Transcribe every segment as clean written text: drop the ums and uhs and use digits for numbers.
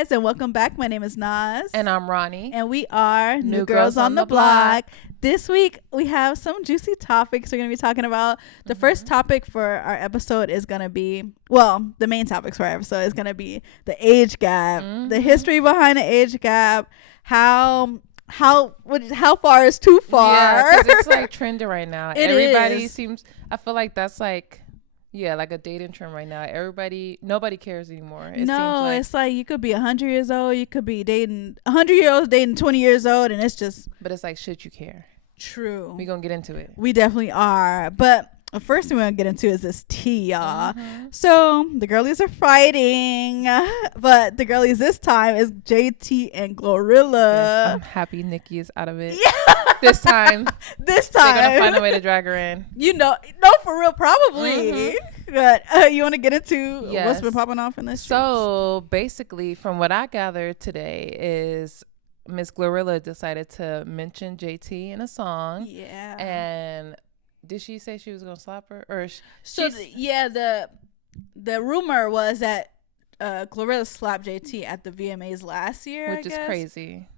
guys, and welcome back. My name is Naz. And I'm Ronnie. And we are New Girls on the Block. This week, we have some juicy topics we're going to be talking about. The first topic for our episode is going to be, well, the main topics for our episode is going to be the age gap, the history behind the age gap, how far is too far. Yeah, because it's like trending right now. Everybody is. seems, I feel like that's like, yeah, like a dating trend right now. Nobody cares anymore. It seems like. It's like you could be 100 years old. You could be dating 100-year-olds dating 20 years old. And it's just. But it's like, should you care? True. We're going to get into it. We definitely are. But the first thing we're going to get into is this tea, y'all. So the girlies are fighting. But the girlies this time is JT and GLORILLA. Yes, I'm happy Nikki is out of it. Yeah. This time. They're going to find a way to drag her in. No, for real, probably. But you want to get into what's been popping off in this So basically, from what I gathered today is Miss GLORILLA decided to mention JT in a song. Yeah. And did she say she was going to slap her? Or the rumor was that GLORILLA slapped JT at the VMAs last year, which is crazy.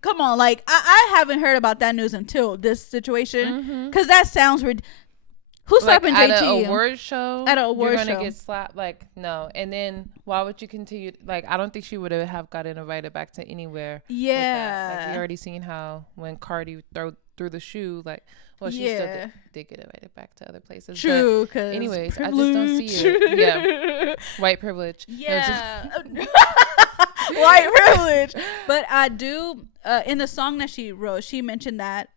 Come on, like I haven't heard about that news until this situation, because that sounds who's slapping JT at an award show? At an award you're show, gonna get slapped? Like, no. And then why would you continue? Like, I don't think she would have gotten invited back to anywhere. Yeah, like, we already seen how when Cardi threw the shoe, like, well, she still did get invited back to other places. True. Because anyways, privilege. I just don't see it. Yeah, white privilege. Yeah. White privilege. But I do in the song that she wrote, she mentioned that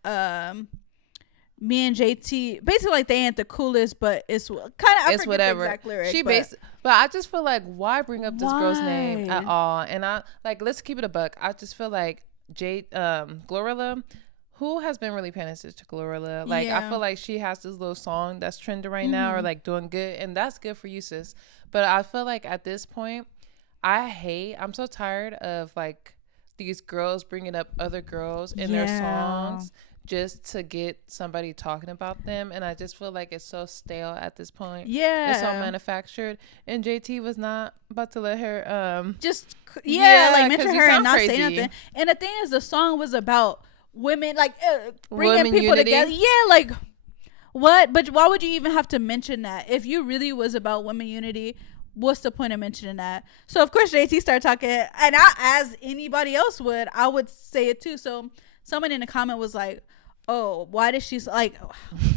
me and JT basically like they ain't the coolest, but it's kind of it's whatever. Exactly right, but I just feel like why bring up this girl's name at all? And I like, let's keep it a buck. I just feel like GLORILLA, who has been really paying attention to GLORILLA? Like, I feel like she has this little song that's trending right now, or like doing good, and that's good for you, sis. But I feel like at this point, I'm so tired of like these girls bringing up other girls in their songs just to get somebody talking about them, and I just feel like it's so stale at this point. It's so manufactured, and JT was not about to let her like mention her and not say nothing. And the thing is, the song was about women, like bringing people together. Like what? But why would you even have to mention that if you really was about women unity? What's the point of mentioning that? So of course JT started talking, and as anybody else would, I would say it too. So someone in the comment was like, oh, why did she like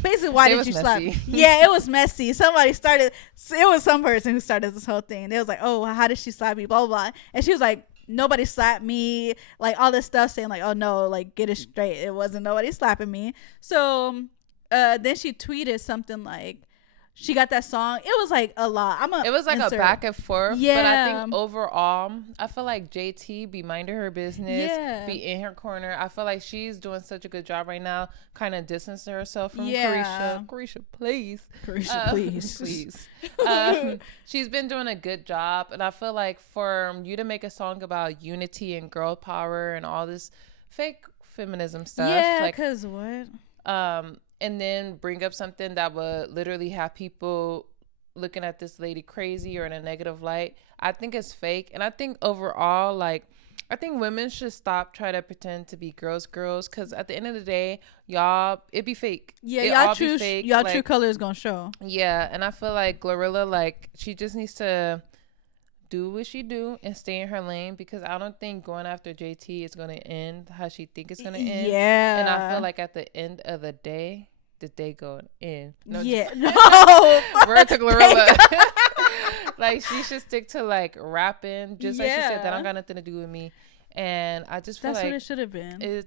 basically why did you slap me? Yeah, it was messy. Some person who started this whole thing. They was like, oh, how did she slap me, blah blah blah. And she was like, nobody slapped me, like all this stuff, saying like, oh no, like get it straight, it wasn't nobody slapping me. So then she tweeted something like she got that song. It was like a lot. It was like a back and forth. Yeah. But I think overall, I feel like JT be minding her business, be in her corner. I feel like she's doing such a good job right now, kind of distancing herself from Carisha. Carisha, please. Carisha, please. Please. She's been doing a good job. And I feel like for you to make a song about unity and girl power and all this fake feminism stuff. Yeah, because what? And then bring up something that would literally have people looking at this lady crazy or in a negative light. I think it's fake. And I think overall, like, I think women should stop trying to pretend to be girls. Because at the end of the day, y'all, it be fake. Yeah, y'all true color is going to show. Yeah. And I feel like GLORILLA, like, she just needs to do what she do and stay in her lane, because I don't think going after JT is going to end how she think it's going to end. Yeah. And I feel like at the end of the day going in. No. Word to GLORILLA. Like, she should stick to like rapping, just like she said, that don't got nothing to do with me. And I just feel that's like what it should have been.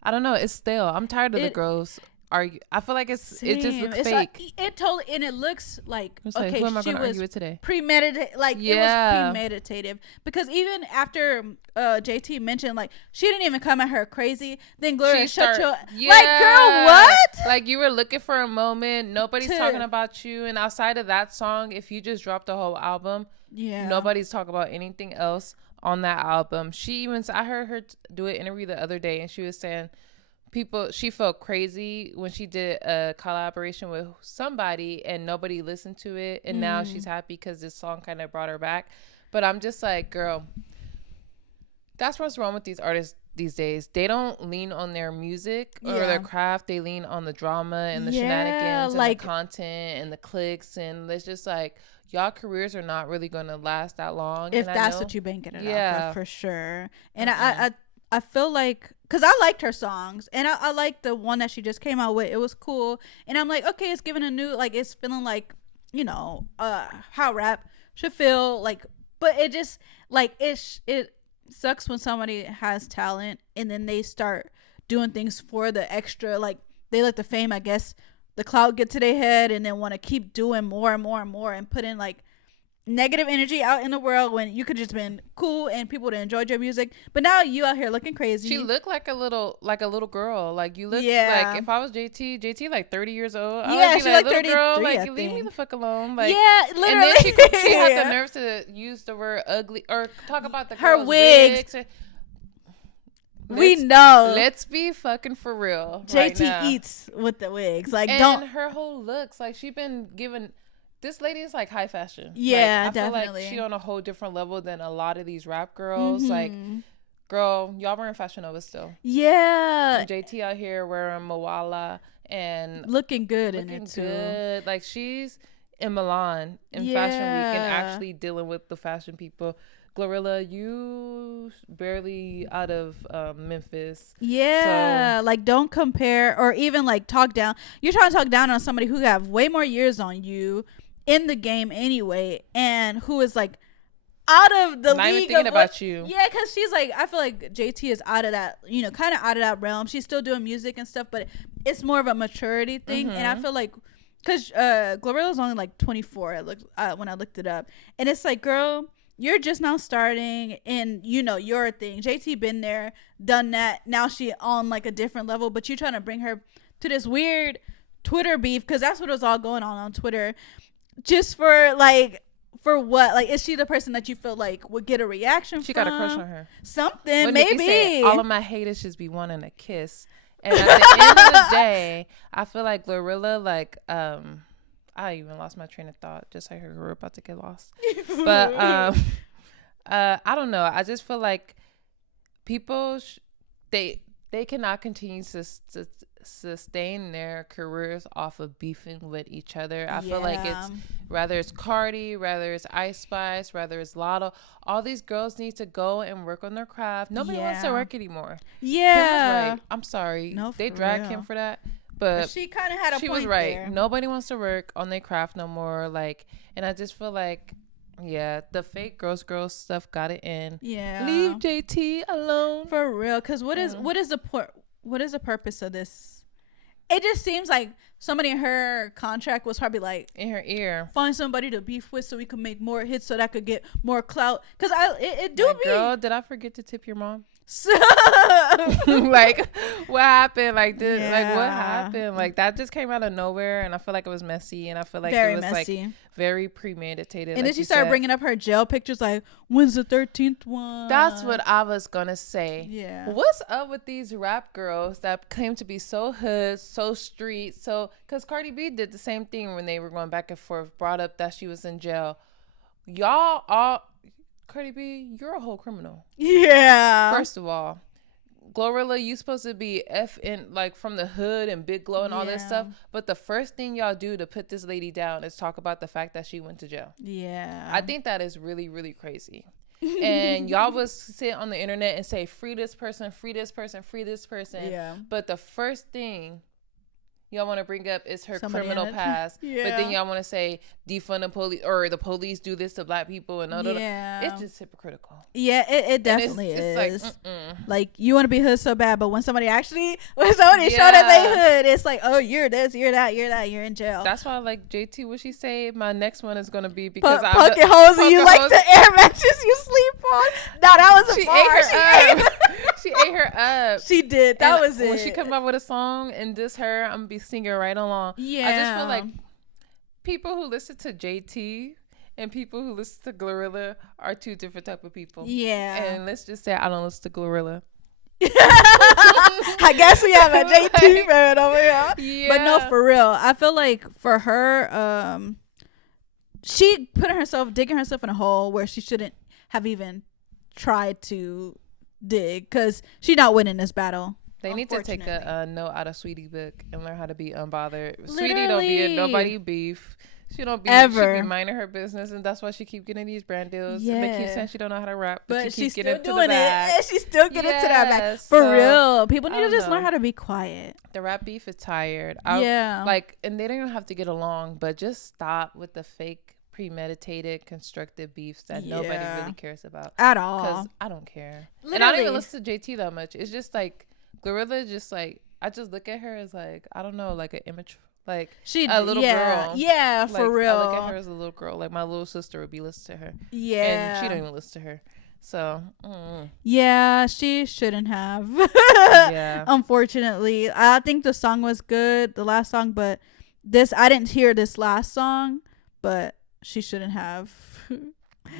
I don't know, it's stale. I'm tired of the girls argue. I feel like it just looks fake. It looks like, okay, who am I gonna argue with today? Premeditated, like it was premeditative, because even after JT mentioned like she didn't even come at her crazy, then Gloria like, girl, what? Like, you were looking for a moment, nobody's talking about you, and outside of that song, if you just dropped the whole album, nobody's talking about anything else on that album. I heard her do an interview the other day, and she was saying she felt crazy when she did a collaboration with somebody and nobody listened to it, and now she's happy because this song kind of brought her back. But I'm just like, girl, That's what's wrong with these artists these days. They don't lean on their music or their craft. They lean on the drama and the shenanigans and the content and the clicks. And it's just like, y'all careers are not really going to last that long. If that's what you've been getting off of, for sure. And I feel like, because I liked her songs, and I liked the one that she just came out with. It was cool. And I'm like, okay, it's giving a new, like, it's feeling like, you know, how rap should feel. Like, but it just, like, it sucks when somebody has talent and then they start doing things for the extra, like, they let the fame, I guess, the clout get to their head, and then want to keep doing more and more and more and put in, like, negative energy out in the world when you could just been cool and people would enjoy your music. But now you out here looking crazy. She looked like a little girl. Like, you look like, if I was JT like 30 years old. I would be like 33, girl, like, leave me the fuck alone. Like, yeah, literally. And then she had the nerve to use the word ugly or talk about the her wigs. We know. Let's be fucking for real. JT right eats with the wigs. Like, and her whole looks, like, she been given. This lady is like high fashion. Yeah, like, I definitely. feel like she on a whole different level than a lot of these rap girls. Like, girl, y'all wearing Fashion Nova still. Yeah. And JT out here wearing Moala and looking good in it too. Good. Like, she's in Milan in Fashion Week and actually dealing with the fashion people. GLORILLA, you barely out of Memphis. Yeah, so, like, don't compare or even, like, talk down. You're trying to talk down on somebody who have way more years on you in the game anyway, and who is, like, out of the not league. Even thinking about you. Yeah, because she's like, I feel like JT is out of that, you know, kind of out of that realm. She's still doing music and stuff, but it's more of a maturity thing. And I feel like, because GLORILLA's only like 24. It looked when I looked it up, and it's like, girl, you're just now starting, and you know your thing. JT been there, done that. Now she on like a different level, but you're trying to bring her to this weird Twitter beef, because that's what was all going on Twitter. Just for like, for what? Like, is she the person that you feel like would get a reaction she from? Got a crush on her. Something, what maybe. Said, all of my haters just be wanting a kiss. And at the end of the day, I feel like GLORILLA, like, I even lost my train of thought. Just like we were about to get lost. But I don't know. I just feel like people, they cannot continue to sustain their careers off of beefing with each other. I feel like it's, whether it's Cardi, whether it's Ice Spice, whether it's Lotto, all these girls need to go and work on their craft. Nobody wants to work anymore. Yeah. Kim was right. I'm sorry. No, they dragged Kim for that. But she kind of had a point. She was right. There. Nobody wants to work on their craft no more. Like, and I just feel like, yeah, the fake girls stuff got it in. Yeah. Leave JT alone. For real. Because what is the purpose of this? It just seems like somebody in her contract was probably like, in her ear, find somebody to beef with so we can make more hits so that could get more clout. Because it do like, be. Girl, did I forget to tip your mom? Like, what happened? Like, what happened? Like, that just came out of nowhere, and I feel like it was messy, and I feel like very it was messy. Like very premeditated. And like then she started bringing up her jail pictures, like, when's the 13th one? That's what I was gonna say. Yeah. What's up with these rap girls that claim to be so hood, so street, so? Because Cardi B did the same thing when they were going back and forth, brought up that she was in jail. Y'all all. Cardi B, you're a whole criminal. Yeah. First of all, GLORILLA, you supposed to be in like from the hood and Big Glow and all this stuff. But the first thing y'all do to put this lady down is talk about the fact that she went to jail. Yeah. I think that is really, really crazy. And y'all was sit on the internet and say, free this person, free this person, free this person. Yeah. But the first thing y'all want to bring up is her criminal past. Yeah. But then y'all want to say defund the police, or the police do this to black people, and it's just hypocritical. Yeah, it definitely is. It's like you want to be hood so bad, but when somebody show that they hood, it's like, oh, you're this, you're that, you're in jail. That's why, like, JT, what she say, my next one is gonna be because I'm poking holes and you like the air mattress you sleep on. No, that was a bar. She ate her up. She did. That was it. When she come up with a song and diss her, I'm gonna be singing right along. Yeah. I just feel like people who listen to JT and people who listen to GLORILLA are two different type of people. Yeah. And let's just say I don't listen to GLORILLA. I guess we have a JT fan over here. Yeah. But no, for real, I feel like for her, she digging herself in a hole where she shouldn't have even tried to dig because she's not winning this battle. They need to take a note out of Sweetie book and learn how to be unbothered. Literally. Sweetie don't be in nobody beef. She don't be ever. She be minding her business, and that's why she keep getting these brand deals. Yeah. And they keep saying she don't know how to rap, but she keep getting still doing it. And she's still getting to that bag. For real, people need to just learn how to be quiet. The rap beef is tired. Like, and they don't even have to get along, but just stop with the fake, premeditated, constructive beefs that nobody really cares about at all. Because I don't care, and I don't even listen to JT that much. It's just like GLORILLA. Just like I just look at her as like I don't know, like an immature. Like a little girl. Yeah, like, for real. I look at her as a little girl. Like my little sister would be listening to her. Yeah. And she don't even listen to her. So. Yeah, she shouldn't have. Yeah. Unfortunately. I think the song was good, the last song, but I didn't hear this last song, but she shouldn't have.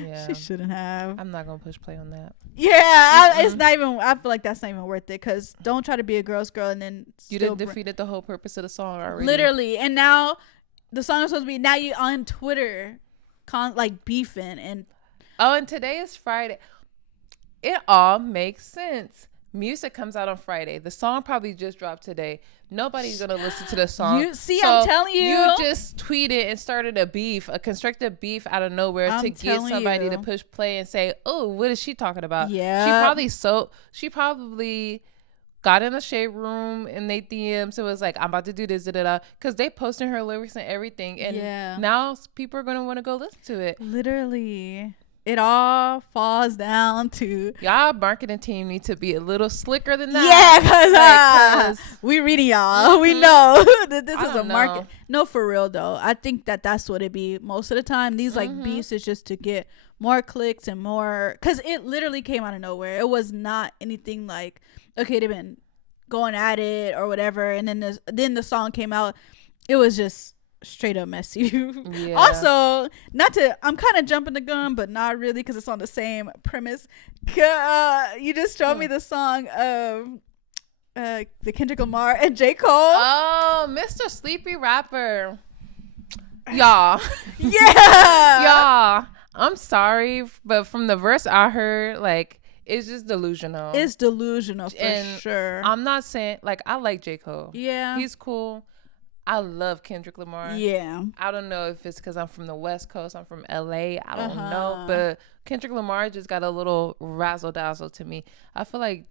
Yeah. She shouldn't have. I'm not going to push play on that. Yeah, it's not even. I feel like that's not even worth it because don't try to be a girl's girl and then you done defeated the whole purpose of the song already. Literally, and now the song is supposed to be now you on Twitter, like beefing and. Oh, and today is Friday. It all makes sense. Music comes out on Friday. The song probably just dropped today. Nobody's gonna listen to the song. I'm telling you. You just tweeted and started a constructive beef out of nowhere to get somebody to push play and say, "Oh, what is she talking about?" Yeah. She probably got in the shade room and they DM. So it was like, I'm about to do this, because they posting her lyrics and everything, and now people are gonna want to go listen to it. Literally. It all falls down to y'all marketing team need to be a little slicker than that. Yeah, because we reading y'all. We know that this is a market. No, for real though. I think that's what it be most of the time. These like beefs is just to get more clicks and more, because it literally came out of nowhere. It was not anything like, okay, they've been going at it or whatever, and then the song came out. It was just straight up messy. Also, I'm kind of jumping the gun, but not really, because it's on the same premise. You just showed me the song of the Kendrick Lamar and J. Cole. Oh, Mr. Sleepy Rapper. Y'all. Yeah. Y'all, I'm sorry, but from the verse I heard, like, it's just delusional. It's delusional for sure. I'm not saying, like, I like J. Cole. Yeah. He's cool. I love Kendrick Lamar. Yeah. I don't know if it's because I'm from the West Coast. I'm from LA. I don't know. But Kendrick Lamar just got a little razzle dazzle to me. I feel like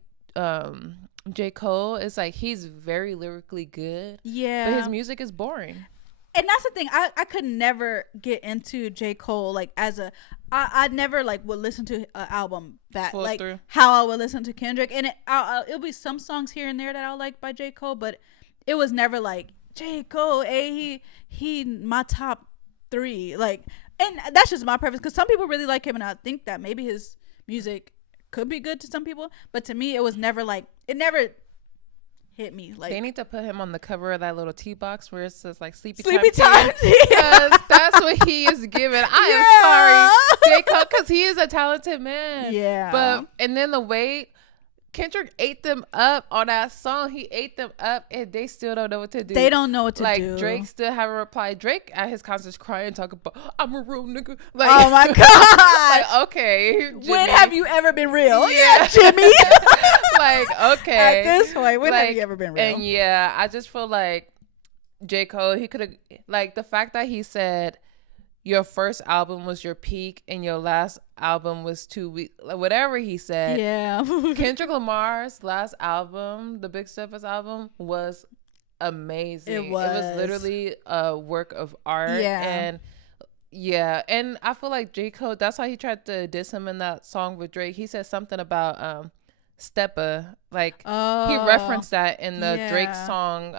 J. Cole is like, he's very lyrically good. Yeah. But his music is boring. And that's the thing. I could never get into J. Cole like I never like would listen to an album that full like through. How I would listen to Kendrick. And it'll be some songs here and there that I'll like by J. Cole, but it was never like J. Cole, he my top 3, like, and that's just my preference, because some people really like him, and I think that maybe his music could be good to some people, but to me it was never like, it never hit me. Like, they need to put him on the cover of that little tea box where it says like sleepy time, because that's what he is giving. I am sorry, J. Cole, because he is a talented man. Yeah, but and then the way Kendrick ate them up on that song. He ate them up, and they still don't know what to do. They don't know what to do. Like, Drake still haven't replied. Drake at his concerts crying, talking about, I'm a real nigga. Like, oh my God. Like, okay, Jimmy. When have you ever been real? Yeah, Jimmy. Like, okay. At this point, when have you ever been real? And yeah, I just feel like J. Cole, he could have, like, the fact that he said, your first album was your peak and your last album was 2 weeks, like, whatever he said. Yeah. Kendrick Lamar's last album, the Big Steppers album, was amazing. It was literally a work of art. Yeah. And I feel like J. Cole, that's how he tried to diss him in that song with Drake. He said something about Steppa. Like, he referenced that in the Drake song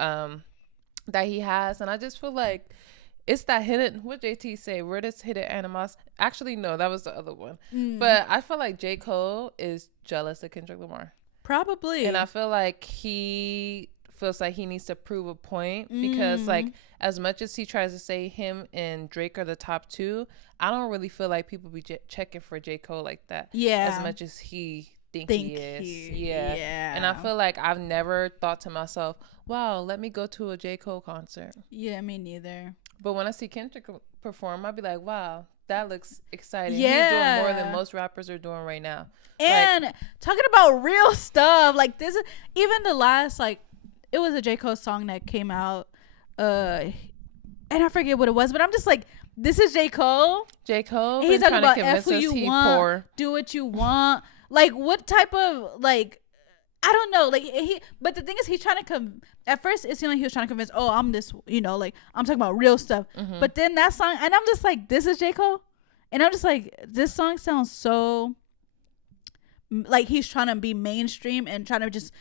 that he has. And I just feel like it's that hidden, what JT say, where does hidden animosity? Actually, no, that was the other one. But I feel like J. Cole is jealous of Kendrick Lamar. Probably. And I feel like he feels like he needs to prove a point, because like, as much as he tries to say him and Drake are the top 2, I don't really feel like people be checking for J. Cole like that. Yeah. As much as he think he is. Yeah. And I feel like I've never thought to myself, wow, let me go to a J. Cole concert. Yeah, me neither. But when I see Kendrick perform, I'll be like, wow, that looks exciting. Yeah. He's doing more than most rappers are doing right now. And like, talking about real stuff, like this is even the last, like, it was a J. Cole song that came out, and I forget what it was, but I'm just like, this is J. Cole. J. Cole. He's talking about F who you want, poor. Do what you want. Like, what type of, like, I don't know. Like, but the thing is, he's trying to at first it seemed like he was trying to convince, oh, I'm this, you know, like, I'm talking about real stuff. Mm-hmm. But then that song, and I'm just like, this is J. Cole. And I'm just like, this song sounds so, like, he's trying to be mainstream and trying to just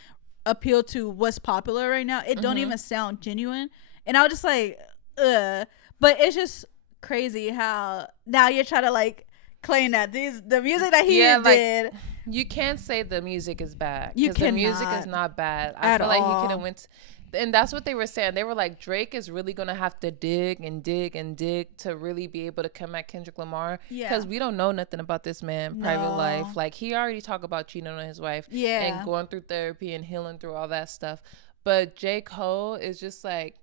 appeal to what's popular right now. It don't even sound genuine. And I was just like, ugh. But it's just crazy how now you're trying to, like, claim that the music that he did. Like, you can't say the music is bad. Because the music is not bad. I feel like he could have went. And that's what they were saying. They were like, Drake is really going to have to dig and dig and dig to really be able to come at Kendrick Lamar. Because we don't know nothing about this man' private life. Like, he already talked about cheating on his wife. And going through therapy and healing through all that stuff. But J. Cole is just like,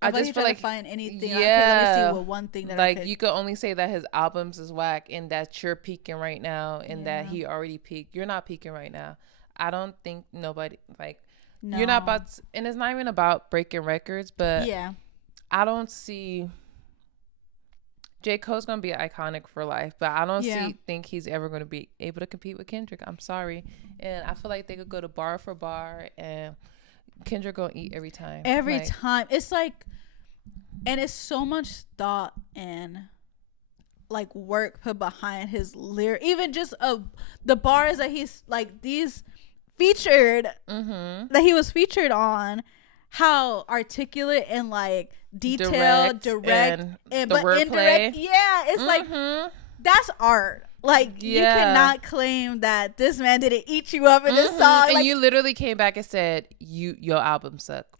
I just feel like to find anything. Let me see what one thing that like, you could only say that his albums is whack and that you're peaking right now and that he already peaked. You're not peaking right now. I don't think nobody, like, you're not about to, and it's not even about breaking records, but I don't see J. Cole's gonna be iconic for life, but I don't think he's ever gonna be able to compete with Kendrick. I'm sorry. And I feel like they could go to bar for bar and Kendrick gonna eat every time. Every time. It's like, and it's so much thought and, like, work put behind his lyric. Even just the bars that he's, like, these featured, that he was featured on, how articulate and, like, detailed, direct and but indirect. Yeah, it's like, that's art. Like, you cannot claim that this man didn't eat you up in this song. And like, you literally came back and said your album sucked.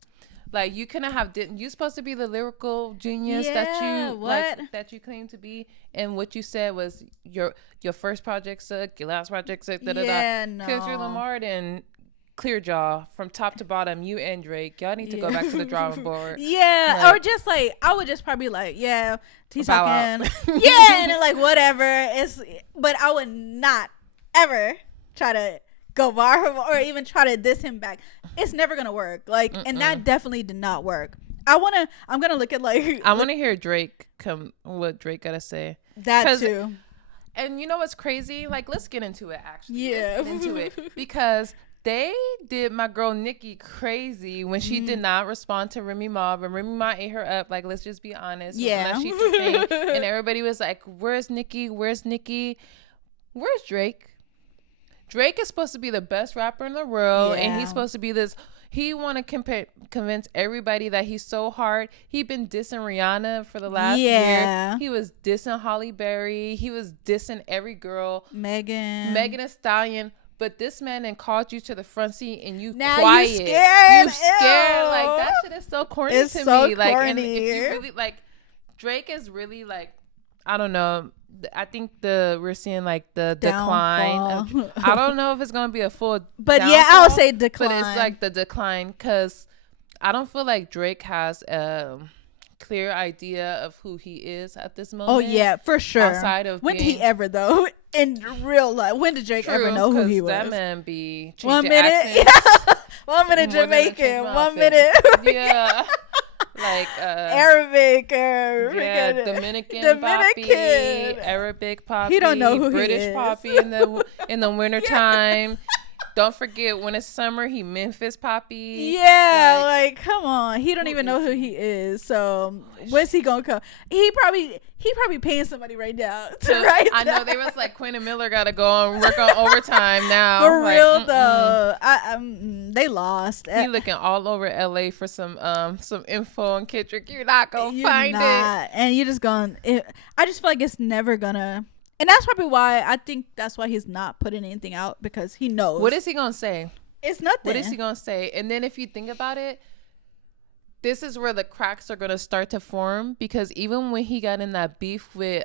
Like, you couldn't have you supposed to be the lyrical genius that you like, that you claim to be, and what you said was your first project sucked, your last project sucked. No. Kendrick Lamar and Clearjaw from top to bottom. You and Drake, y'all need to go back to the drawing board. Like, or just like, I would just probably like, he's talking, and then, like, whatever. But I would not ever try to go bar or even try to diss him back. It's never gonna work. Like, and that definitely did not work. I'm gonna look at, like, I want to hear what Drake gotta say. That too. And you know what's crazy? Like, let's get into it. Actually, let's get into it because they did my girl Nicki crazy when she did not respond to Remy Ma. But Remy Ma ate her up. Like, let's just be honest. Yeah. She's the thing. And everybody was like, "Where's Nicki? Where's Nicki? Where's Drake?" Drake is supposed to be the best rapper in the world, and he's supposed to be this. He want to convince everybody that he's so hard. He been dissing Rihanna for the last year. He was dissing Halle Berry. He was dissing every girl. Megan Thee Stallion. But this man then called you to the front seat and you now quiet. You scared. You scared. Like, that shit is so corny to me. Corny. Like, and if you really, like, Drake is really, like, I don't know. I think we're seeing, like, the decline. I don't know if it's gonna be a full but downfall, I would say decline. But it's like the decline because I don't feel like Drake has a clear idea of who he is at this moment. Oh yeah, for sure. Outside of when did he ever though in real life? When did Drake ever know who he was? That man be 1 minute, 1 minute Jamaican, 1 minute, like Arabic, Dominican poppy, Arabic poppy. He don't know who British he is. poppy in the wintertime. Don't forget when it's summer, he Memphis poppy. Yeah, like come on, he don't even know who he is. So where's he gonna come? He probably paying somebody right now to write. I know they was like Quentin Miller got to go and work on overtime now. For real though, they lost. He looking all over LA for some info on Kendrick. You're not gonna find it, and you're just going. I just feel like it's never gonna. And that's probably why I think that's why he's not putting anything out, because he knows. What is he gonna say? It's nothing. What is he gonna say? And then if you think about it, this is where the cracks are gonna start to form, because even when he got in that beef with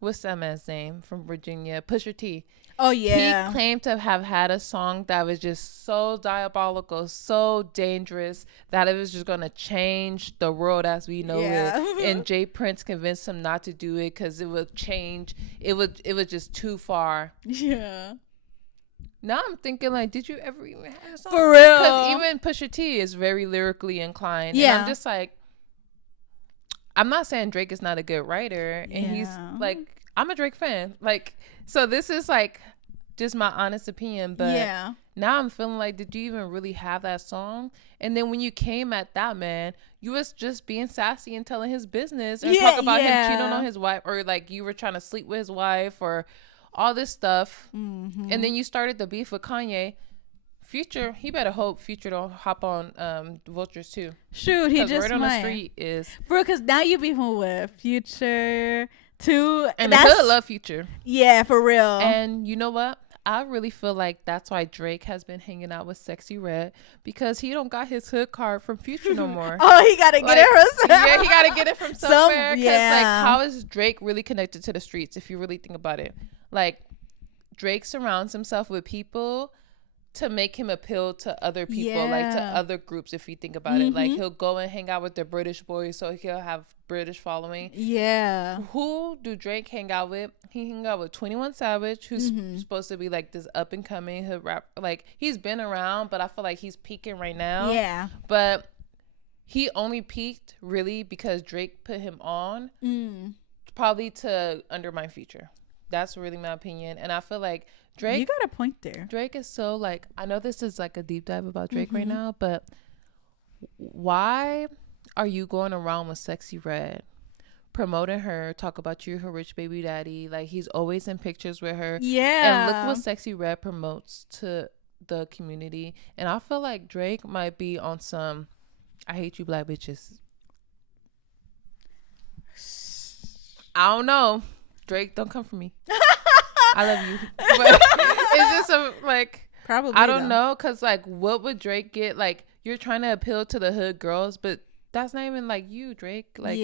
what's that man's name from Virginia, Pusha T. Oh yeah. He claimed to have had a song that was just so diabolical, so dangerous that it was just gonna change the world as we know it. And Jay Prince convinced him not to do it because it would change. It was just too far. Yeah. Now I'm thinking, like, did you ever even have a song? For real? Because even Pusha T is very lyrically inclined. Yeah. And I'm just like, I'm not saying Drake is not a good writer, and he's like, I'm a Drake fan. Like, so this is like just my honest opinion, but now I'm feeling like, did you even really have that song? And then when you came at that man, you was just being sassy and telling his business and talk about him cheating on his wife, or like you were trying to sleep with his wife, or all this stuff. And then you started the beef with Kanye. Future, he better hope Future don't hop on Vultures too. Shoot, he just word on the street is, bro, because now you beefing with Future too, and I love Future. Yeah, for real. And you know what? I really feel like that's why Drake has been hanging out with Sexy Red, because he don't got his hood card from Future no more. Oh, he gotta get it from yeah, he gotta get it from somewhere. Because like, how is Drake really connected to the streets if you really think about it? Like, Drake surrounds himself with people to make him appeal to other people, like to other groups, if you think about it. Like, he'll go and hang out with the British boys, so he'll have British following. Who do Drake hang out with? He hang out with 21 Savage, who's supposed to be like this up and coming hood rap. Like, he's been around, but I feel like he's peaking right now. But he only peaked really because Drake put him on, probably to undermine Future. That's really my opinion. And I feel like Drake, you got a point there. Drake is so, like, I know this is like a deep dive about Drake right now, but why are you going around with Sexy Red, promoting her, talk about you, her rich baby daddy? Like, he's always in pictures with her. And look what Sexy Red promotes to the community. And I feel like Drake might be on some, I hate you black bitches. I don't know. Drake, don't come for me. I love you. But it's just like, probably I don't know, because like, what would Drake get? Like, you're trying to appeal to the hood girls, but that's not even like you, Drake. Like,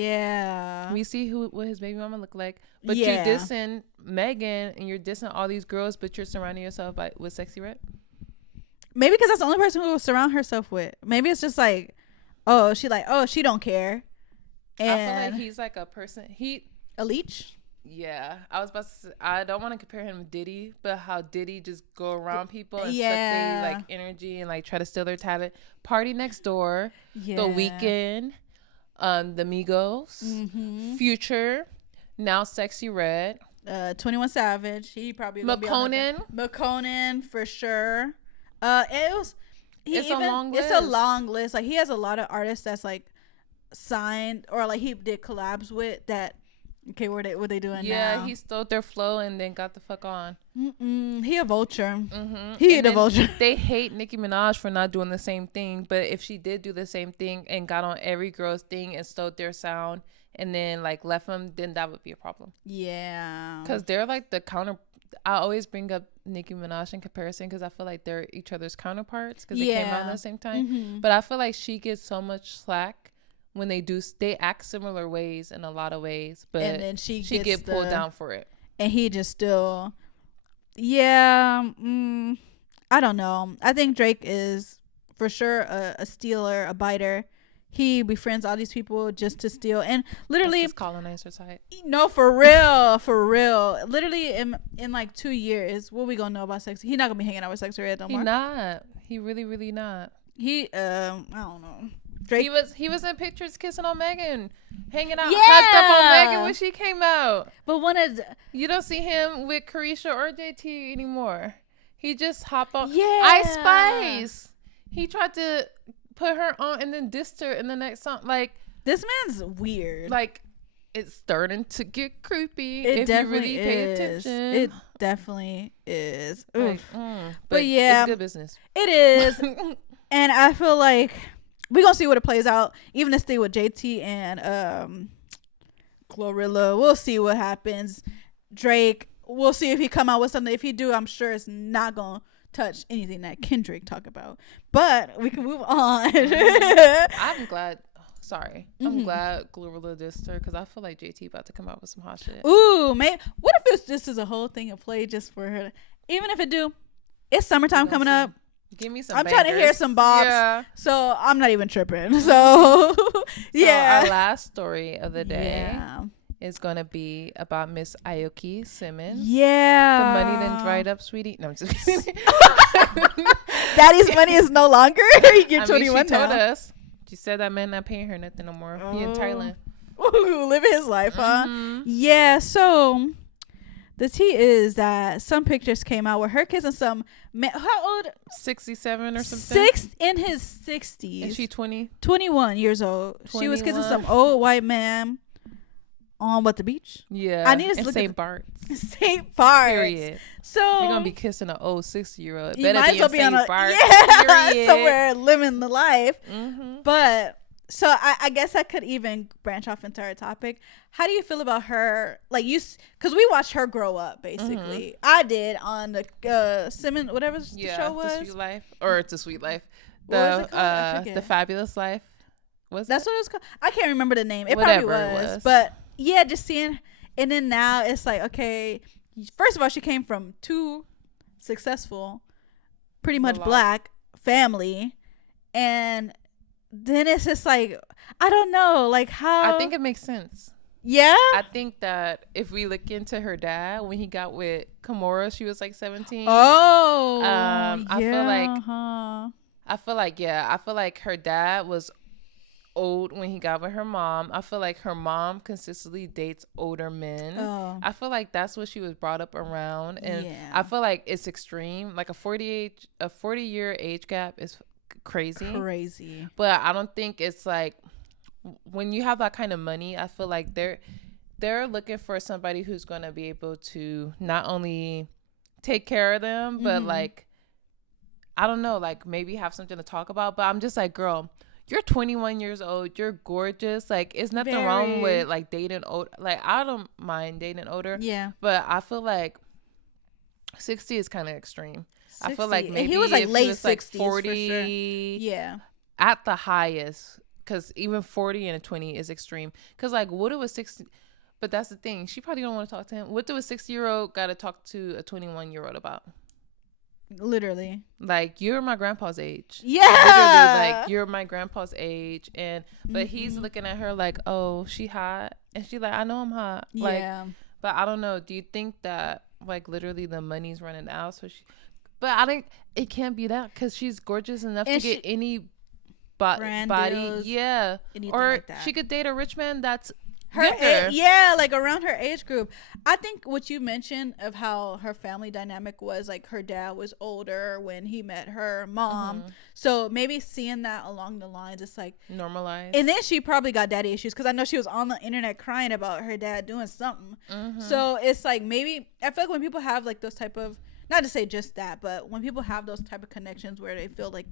we see what his baby mama look like, but you're dissing Megan and you're dissing all these girls, but you're surrounding yourself with Sexy Red. Maybe because that's the only person who will surround herself with. Maybe it's just like, she don't care. And I feel like he's like a person. A leech. Yeah, I was about to say, I don't want to compare him to Diddy, but how Diddy just go around people and suck their like energy and like try to steal their talent. Party Next Door, The Weeknd, the Migos, Future, now Sexy Red, 21 Savage. He probably McConan for sure. It's a long list. Like, he has a lot of artists that's like signed or like he did collabs with that. Okay, what they doing now? Yeah, he stole their flow and then got the fuck on. He a vulture. He a vulture. They hate Nicki Minaj for not doing the same thing, but if she did do the same thing and got on every girl's thing and stole their sound and then like left them, then that would be a problem. Yeah. Because they're like the counter. I always bring up Nicki Minaj in comparison because I feel like they're each other's counterparts because they came out at the same time. But I feel like she gets so much slack when they act similar ways in a lot of ways, but and then she get pulled down for it, and he just still I don't know. I think Drake is for sure a stealer, a biter. He befriends all these people just to steal, and literally his colonizer side. No, for real. Literally in like 2 years, what we gonna know about Sexy? He not gonna be hanging out with Sexy Red no more. He not. He really not. He I don't know. Drake. He was in pictures kissing on Megan, hanging out, hugged up on Megan when she came out. But you don't see him with Carisha or JT anymore. He just hopped on. Ice Spice. He tried to put her on and then dissed her in the next song. Like, this man's weird. Like, it's starting to get creepy if you really pay attention. It definitely is. Like, but yeah, it's good business. It is. And I feel like we're gonna see what it plays out. Even to stay with JT and GLORILLA, we'll see what happens. Drake, we'll see if he come out with something. If he do, I'm sure it's not gonna touch anything that Kendrick talk about. But we can move on. I'm glad. Sorry, I'm glad GLORILLA dissed her because I feel like JT about to come out with some hot shit. Ooh, man, what if this is a whole thing of play just for her? even if it do, it's summertime coming up. Give me some. I'm bangers. trying to hear some bops. Yeah. So I'm not even tripping. So yeah. So our last story of the day is gonna be about Miss AOKI Simmons. Yeah. The money then dried up, sweetie. No, I'm just kidding. Daddy's money is no longer. You're 21 she told now. us. She said that man not paying her nothing no more. He in Thailand. Ooh, living his life, huh? Yeah. So the tea is that some pictures came out where her kids and some man, how old? 67 or something. In his 60s. And she 21 years old. 21. She was kissing some old white man on the beach? Yeah. I need to look St. Bart's. St. Bart's. Period. So you're gonna be kissing an old 60-year-old. You might as well be on St. Bart's. Somewhere living the life. But so I guess I could even branch off into our topic. How do you feel about her? Like because we watched her grow up, basically. I did on the Simmons, whatever the show was. The Sweet Life, or It's a Sweet Life. The Fabulous Life. That's what it was called. I can't remember the name. It probably was. But yeah, just seeing, and then now it's like, okay, first of all, she came from two successful, pretty much black family, and then it's just like, I don't know, like how. I think it makes sense. Yeah, I think that if we look into her dad, when he got with Kimora, she was like 17. Oh, I feel like her dad was old when he got with her mom. I feel like her mom consistently dates older men. I feel like that's what she was brought up around, and I feel like it's extreme. Like a 40-year age gap is crazy. But I don't think it's like, when you have that kind of money, I feel like they're looking for somebody who's going to be able to not only take care of them, but like, I don't know, like maybe have something to talk about. But I'm just like, girl, you're 21 years old. You're gorgeous. Like, it's nothing wrong with like dating old. Like, I don't mind dating older. Yeah. But I feel like 60 is kind of extreme. 60. I feel like maybe and he was like late 60s, like 40. For sure. Yeah. At the highest. Because even 40 and a 20 is extreme. Because like, what do a 60? But that's the thing. She probably don't want to talk to him. What do a 60-year-old got to talk to a 21-year-old about? Literally. Like, you're my grandpa's age. Yeah. Literally, like, you're my grandpa's age. And but he's looking at her like, oh, she hot. And she like, I know I'm hot. Like, but I don't know. Do you think that like literally the money's running out? So but I think it can't be that, because she's gorgeous enough to get any body. Yeah. Or like she could date a rich man that's her like around her age group. I think what you mentioned of how her family dynamic was, like her dad was older when he met her mom, so maybe seeing that along the lines, it's like normalized. And then she probably got daddy issues, because I know she was on the internet crying about her dad doing something. So it's like, maybe I feel like when people have like those type of, not to say just that, but when people have those type of connections where they feel like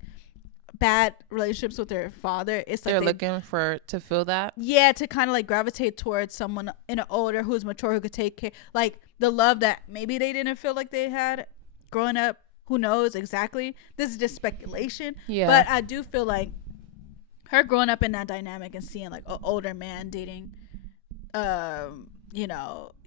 bad relationships with their father, it's like they're looking to feel that, to kind of like gravitate towards someone in an older, who's mature, who could take care, like the love that maybe they didn't feel like they had growing up. Who knows exactly? This is just speculation. But I do feel like her growing up in that dynamic and seeing like an older man dating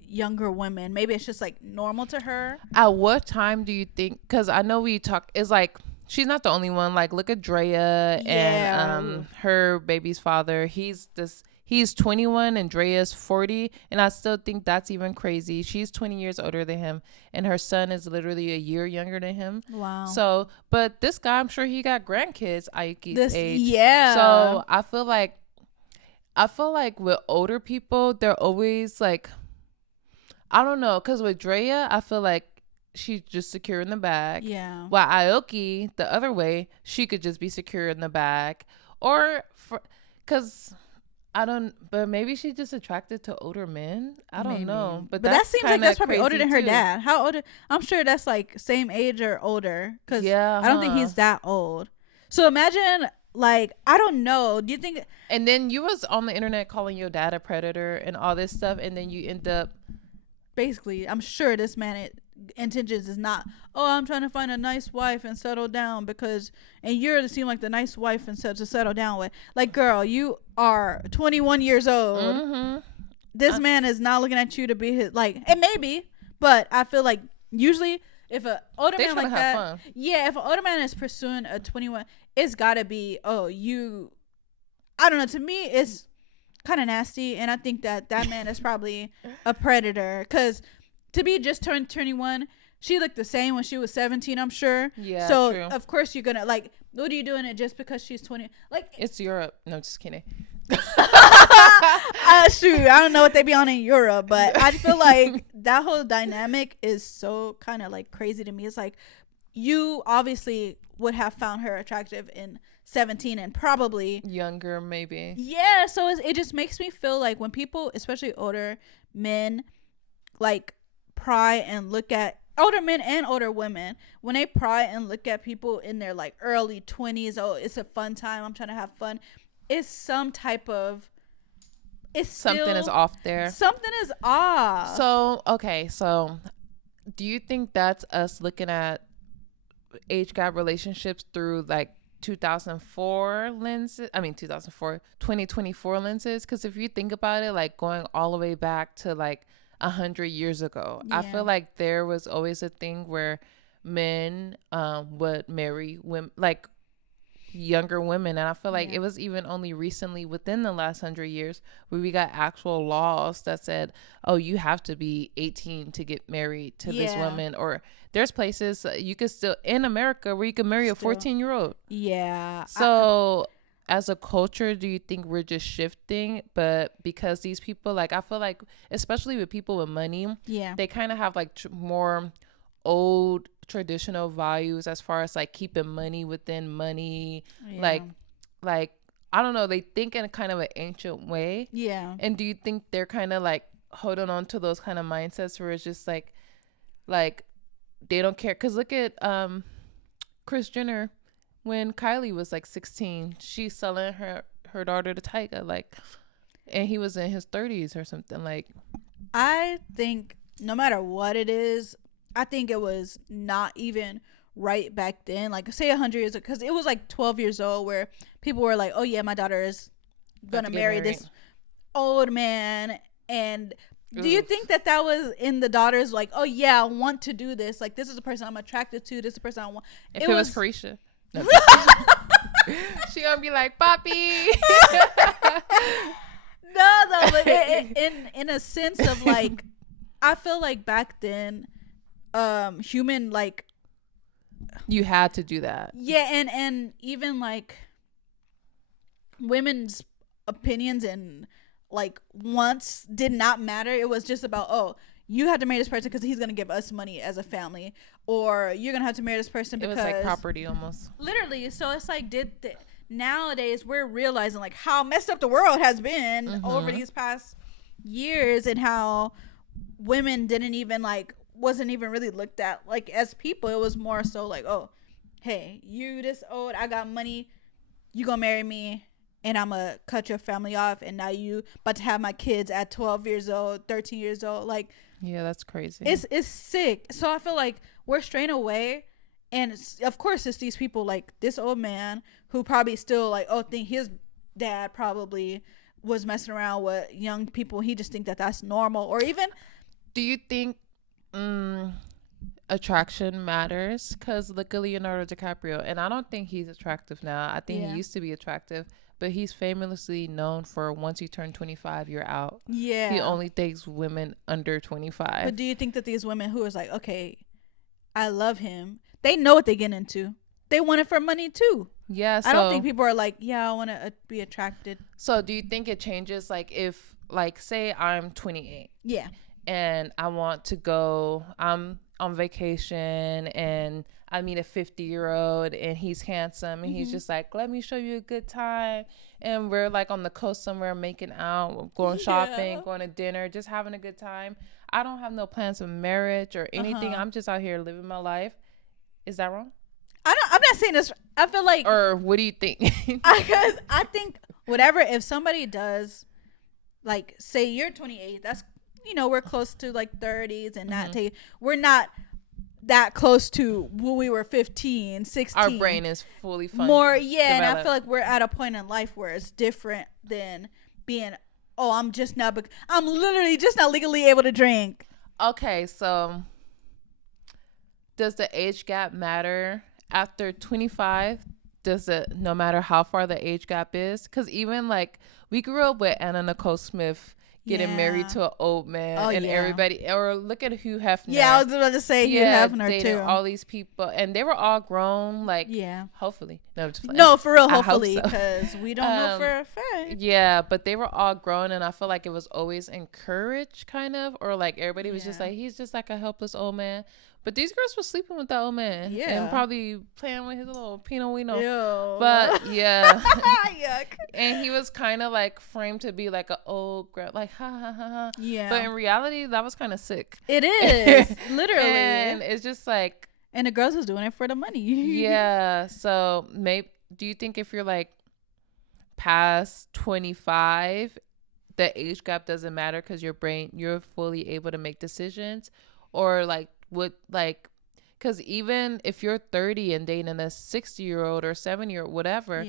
younger women, maybe it's just like normal to her. At what time do you think, because I know we talk, is like, she's not the only one. Like, look at Drea and her baby's father. He's 21 and Drea's 40, and I still think that's even crazy. She's 20 years older than him, and her son is literally a year younger than him. Wow. So, but this guy, I'm sure he got grandkids Aoki's age. Yeah. So I feel like with older people, they're always like, I don't know, because with Drea, I feel like she's just secure in the bag. Yeah. While Aoki, the other way, she could just be secure in the bag. Or, but maybe she's just attracted to older men. I don't know. But that seems like that's probably older than her dad. How old? I'm sure that's like same age or older. Because I don't think he's that old. So imagine, like, I don't know. Do you think? And then you was on the internet calling your dad a predator and all this stuff. And then you end up. Basically, I'm sure this man intentions is not, oh, I'm trying to find a nice wife and settle down, and you're to seem like the nice wife and to settle down with. Like, girl, you are 21 years old. This man is not looking at you to be his, like, and maybe, but I feel like usually if an older man like that, fun. yeah, if an older man is pursuing a 21, it's gotta be, oh, you, I don't know. To me, it's kind of nasty, and I think that man is probably a predator, because to be just turned 21, she looked the same when she was 17, I'm sure. Yeah, so true. Of course you're gonna, like, what are you doing it just because she's 20? Like, it's Europe. No, just kidding. Shoot, I don't know what they be on in Europe, but I feel like that whole dynamic is so kind of like crazy to me. It's like, you obviously would have found her attractive in 17 and probably younger, maybe. Yeah, so it just makes me feel like when people, especially older men, like pry and look at older men and older women, when they pry and look at people in their like early 20s, oh, it's a fun time, I'm trying to have fun, it's some type of, it's something is off there. Something is off. So okay, so do you think that's us looking at age gap relationships through like 2004 lenses? I mean 2024 lenses, because if you think about it, like going all the way back to like 100 years ago, I feel like there was always a thing where men would marry women, like younger women, and I feel like it was even only recently within the last 100 years where we got actual laws that said, oh, you have to be 18 to get married to this woman, or there's places you could still in America where you can marry a 14-year-old. So as a culture, do you think we're just shifting? But because these people, like, I feel like especially with people with money, they kind of have like more old traditional values as far as like keeping money within money, like I don't know, they think in a kind of an ancient way. And do you think they're kind of like holding on to those kind of mindsets where it's just like they don't care? Because look at Kris Jenner, when Kylie was like 16, she's selling her daughter to Tyga, like, and he was in his 30s or something. Like, I think no matter what it is, I think it was not even right back then. Like, say 100 years ago, because it was like 12 years old where people were like, oh yeah, my daughter is gonna marry this old man. And do you think that was in the daughter's like, oh yeah, I want to do this, like this is the person I'm attracted to, this is the person I want? If it was Carisha, no. She gonna be like, Papi. No, but in a sense of like, I feel like back then, human, like, you had to do that. And even like women's opinions and like wants did not matter. It was just about, oh, you have to marry this person because he's gonna give us money as a family, or you're gonna have to marry this person because it was like property almost, literally. So it's like, nowadays we're realizing like how messed up the world has been over these past years, and how women didn't even like, wasn't even really looked at like as people. It was more so like, oh, hey, you this old, I got money, you gonna marry me and I'm gonna cut your family off, and now you about to have my kids at 12 years old, 13 years old. Like, yeah, that's crazy. It's sick. So I feel like we're straying away, and of course it's these people like this old man who probably still like, oh, think his dad probably was messing around with young people. He just think that that's normal. Or even, do you think attraction matters? Because look at Leonardo DiCaprio, and I don't think he's attractive now. I think he used to be attractive, but he's famously known for once you turn 25, you're out. Yeah, he only dates women under 25. But do you think that these women who is like, okay, I love him, they know what they get into? They want it for money too. Yeah, so I don't think people are like, yeah, I want to be attracted. So do you think it changes, like, if, like, say I'm 28, and I want to go, I'm on vacation and I meet a 50-year-old and he's handsome and he's just like, let me show you a good time, and we're like on the coast somewhere making out, going shopping, going to dinner, just having a good time. I don't have no plans of marriage or anything. I'm just out here living my life. Is that wrong? I'm not saying this. I feel like, or what do you think? Because I think whatever, if somebody does, like, say you're 28, that's, you know, we're close to like 30s, and not we're not that close to when we were 15, 16. Our brain is fully more developed. And I feel like we're at a point in life where it's different than being, oh, I'm literally just not legally able to drink. Okay, so does the age gap matter after 25? Does it, no matter how far the age gap is? Because even like we grew up with Anna Nicole Smith getting married to an old man, and everybody, or look at Hugh Hefner. Yeah, I was about to say Hugh Hefner too. All these people, and they were all grown. Like, hopefully, no, just playing. No, for real, hopefully, because we don't know for a fact. Yeah, but they were all grown, and I feel like it was always encouraged, kind of, or like everybody was just like, he's just like a helpless old man. But these girls were sleeping with that old man. Yeah. And probably playing with his little Pinot Wino. Ew. But yeah. Yuck. And he was kind of like framed to be like an old girl, like, ha ha ha ha. Yeah. But in reality, that was kind of sick. It is. Literally. And it's just like. And the girls was doing it for the money. Yeah. So maybe, do you think if you're like past 25, the age gap doesn't matter because you're fully able to make decisions? Or like, would like, because even if you're 30 and dating a 60-year-old or 70-year-old, whatever,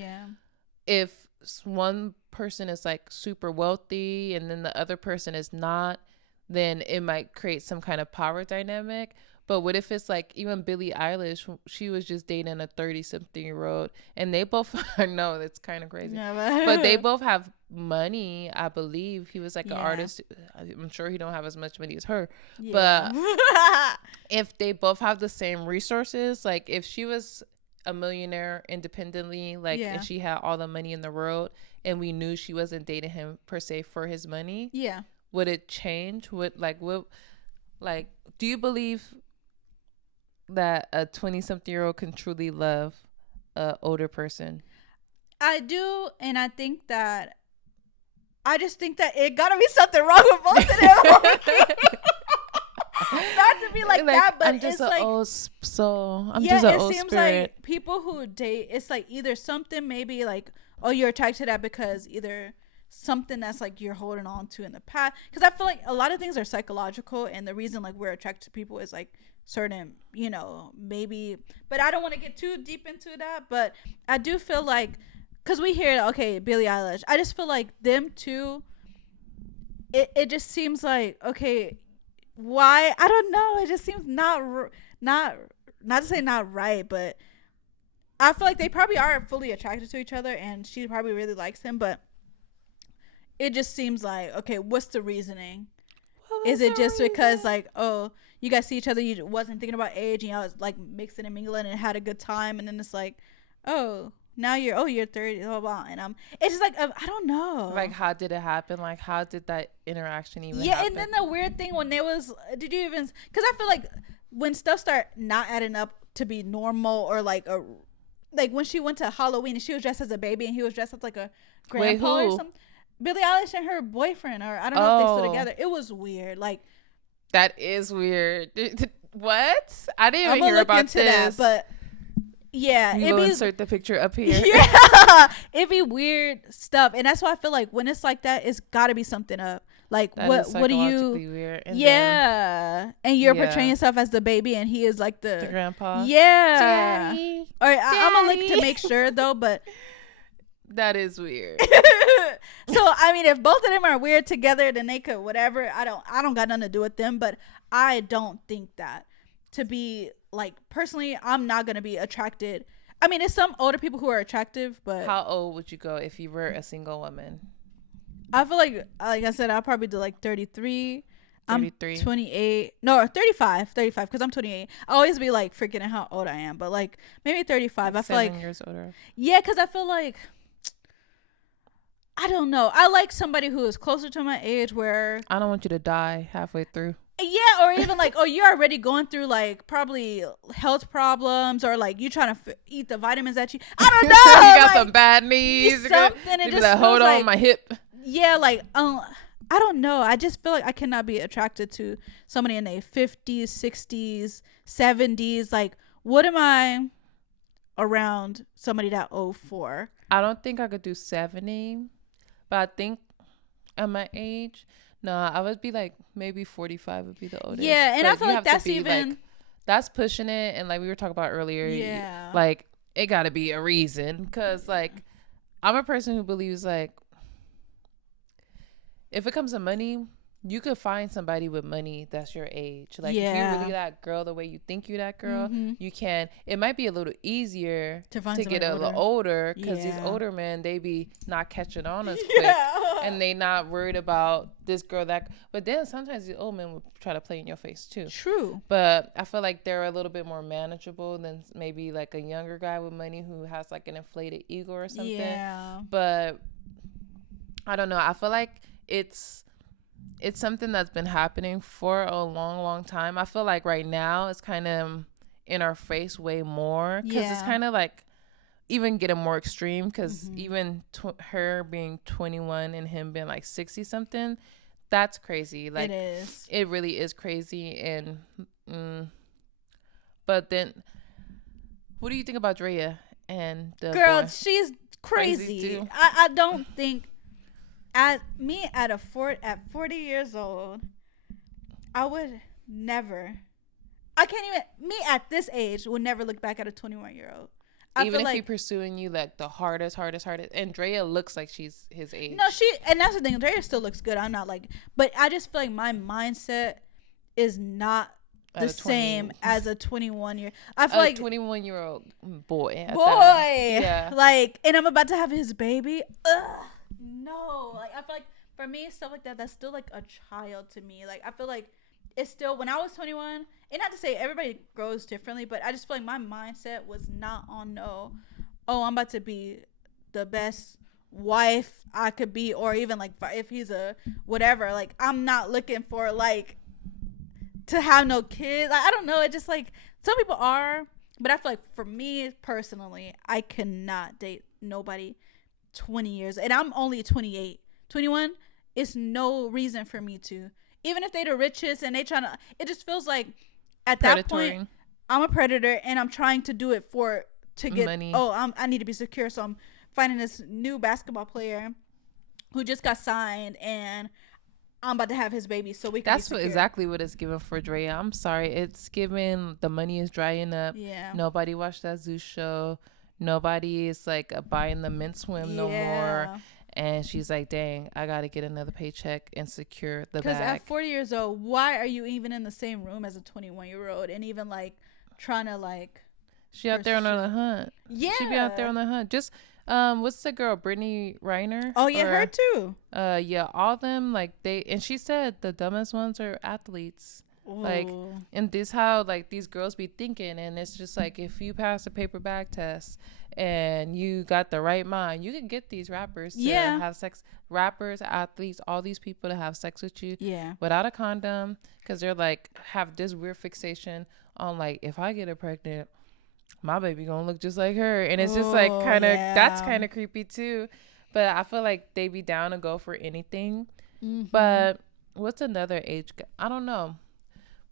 if one person is like super wealthy and then the other person is not, then it might create some kind of power dynamic. But what if it's like even Billie Eilish, she was just dating a 30-something-year-old, and they both, I know that's kind of crazy, but they both have money, I believe. He was like an artist. I'm sure he don't have as much money as her, but if they both have the same resources, like if she was a millionaire independently, like and she had all the money in the world, and we knew she wasn't dating him per se for his money, would it change? Do you believe that a 20-something-year-old can truly love a older person? I do, and I just think that it gotta be something wrong with both of them. Not to be like that, but I'm just it's an like old soul. I'm just an old spirit. It seems like people who date, it's like either something maybe like, oh, you're attracted to that because either something that's like you're holding on to in the past. Because I feel like a lot of things are psychological, and the reason like we're attracted to people is like certain, you know, maybe, but I don't want to get too deep into that. But I do feel like, because we hear, okay, Billie Eilish, I just feel like them two, it just seems like, okay, why? I don't know, it just seems not to say not right, but I feel like they probably are fully attracted to each other, and she probably really likes him, but it just seems like, okay, what's the reasoning? Well, is it just because like, oh, you guys see each other, you wasn't thinking about age, and y'all was like mixing and mingling and had a good time, and then it's like, oh, now you're 30, blah, blah, and it's just like, I don't know. Like, how did it happen? Like, how did that interaction even happen? And then the weird thing when because I feel like when stuff start not adding up to be normal, or like when she went to Halloween and she was dressed as a baby and he was dressed as like a grandpa or something. Billie Eilish and her boyfriend, or I don't know if they still together. It was weird. Like, that is weird. What? I didn't even hear about this. That, but yeah, we'll insert the picture up here. Yeah, it'd be weird stuff, and that's why I feel like when it's like that, it's got to be something up. Like, what do you? Weird. And and you're portraying yourself as the baby, and he is like the grandpa. Yeah. Daddy. All right, I'm gonna look to make sure though, but that is weird. So I mean, if both of them are weird together, then they could whatever. I don't got nothing to do with them, but I don't think that to be like, personally, I'm not gonna be attracted. I mean, it's some older people who are attractive, but how old would you go if you were a single woman? I feel like I said, I'll probably do like 33. 33. I'm 28. No, 35 because I'm 28. I always be like forgetting how old I am, but like maybe 35. Like I feel like 7 years older. Yeah, because I feel like, I don't know, I like somebody who is closer to my age, where I don't want you to die halfway through. Yeah, or even like, oh, you're already going through like probably health problems, or like you trying to eat the vitamins that you, I don't know. You got like, some bad knees. Something, it just like, hold on, like, my hip. Yeah, like I don't know. I just feel like I cannot be attracted to somebody in their 50s, 60s, 70s. Like, what am I around somebody that old for? I don't think I could do 70, but I think at my age, no, I would be like maybe 45 would be the oldest. Yeah, and I feel like that's even like, that's pushing it. And like we were talking about earlier, yeah, like it got to be a reason, because like I'm a person who believes like if it comes to money, you could find somebody with money that's your age. Like, if you're really that girl the way you think you're that girl, you can. It might be a little easier to get a little older, because these older men, they be not catching on as quick, and they not worried about this girl that. But then sometimes the old men will try to play in your face too. True. But I feel like they're a little bit more manageable than maybe like a younger guy with money who has like an inflated ego or something. Yeah. But I don't know. I feel like it's something that's been happening for a long time. I feel like right now it's kind of in our face way more, because it's kind of like even getting more extreme, because even her being 21 and him being like 60 something, that's crazy. Like, it really is crazy. And but then what do you think about Drea and the girl boy? She's crazy. I don't think at 40 years old, I would never, I can't even, me at this age would never look back at a 21-year-old. Even if he's pursuing you like the hardest. And Drea looks like she's his age. No, and that's the thing. Drea still looks good. I'm not like, but I just feel like my mindset is not the same as a 21-year. I feel like 21-year-old boy. Yeah. Like, and I'm about to have his baby. Ugh. No, like, I feel like for me, stuff like that's still like a child to me. Like, I feel like it's still, when I was 21, and not to say everybody grows differently, but I just feel like my mindset was not on I'm about to be the best wife I could be, or even like if he's a whatever, like, I'm not looking for like to have no kids. Like, I don't know, it just like some people are, but I feel like for me personally, I cannot date nobody 20 years, and I'm only 28. 21 is no reason for me to, even if they the richest and they trying to, it just feels like at that point I'm a predator and I'm trying to do it to get money. I need to be secure, so I'm finding this new basketball player who just got signed and I'm about to have his baby, so we can that's exactly what it's given for Drea. I'm sorry, it's given the money is drying up. Nobody watched that Zeus show. Nobody is like buying the mint swim no more. And she's like, dang, I got to get another paycheck and secure the bag. Because at 40 years old, why are you even in the same room as a 21-year-old and even like trying to like. She out there on the hunt. Yeah. She be out there on the hunt. Just, what's the girl? Brittany Reiner? Oh, yeah, her too. Yeah, all of them, like and she said the dumbest ones are athletes. Ooh. Like, and this how like these girls be thinking, and it's just like, if you pass a paper bag test and you got the right mind, you can get these rappers to have sex. Rappers, athletes, all these people to have sex with you without a condom, because they're like have this weird fixation on like, if I get her pregnant, my baby gonna look just like her. And it's just like kind of that's kind of creepy too. But I feel like they be down to go for anything. But what's another age I don't know.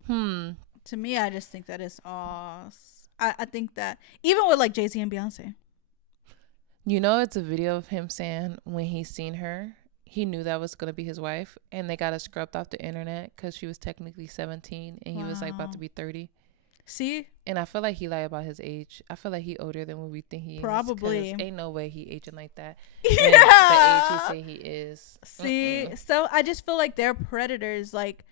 To me, I just think that it's all. I think that even with like Jay-Z and Beyonce, you know, it's a video of him saying when he seen her, he knew that was gonna be his wife, and they got her scrubbed off the internet because she was technically 17 and he was like about to be 30. See, and I feel like he lied about his age. I feel like he older than what we think he probably is. Ain't no way he aging like that. And the age he say he is. See, so I just feel like they're predators. Like,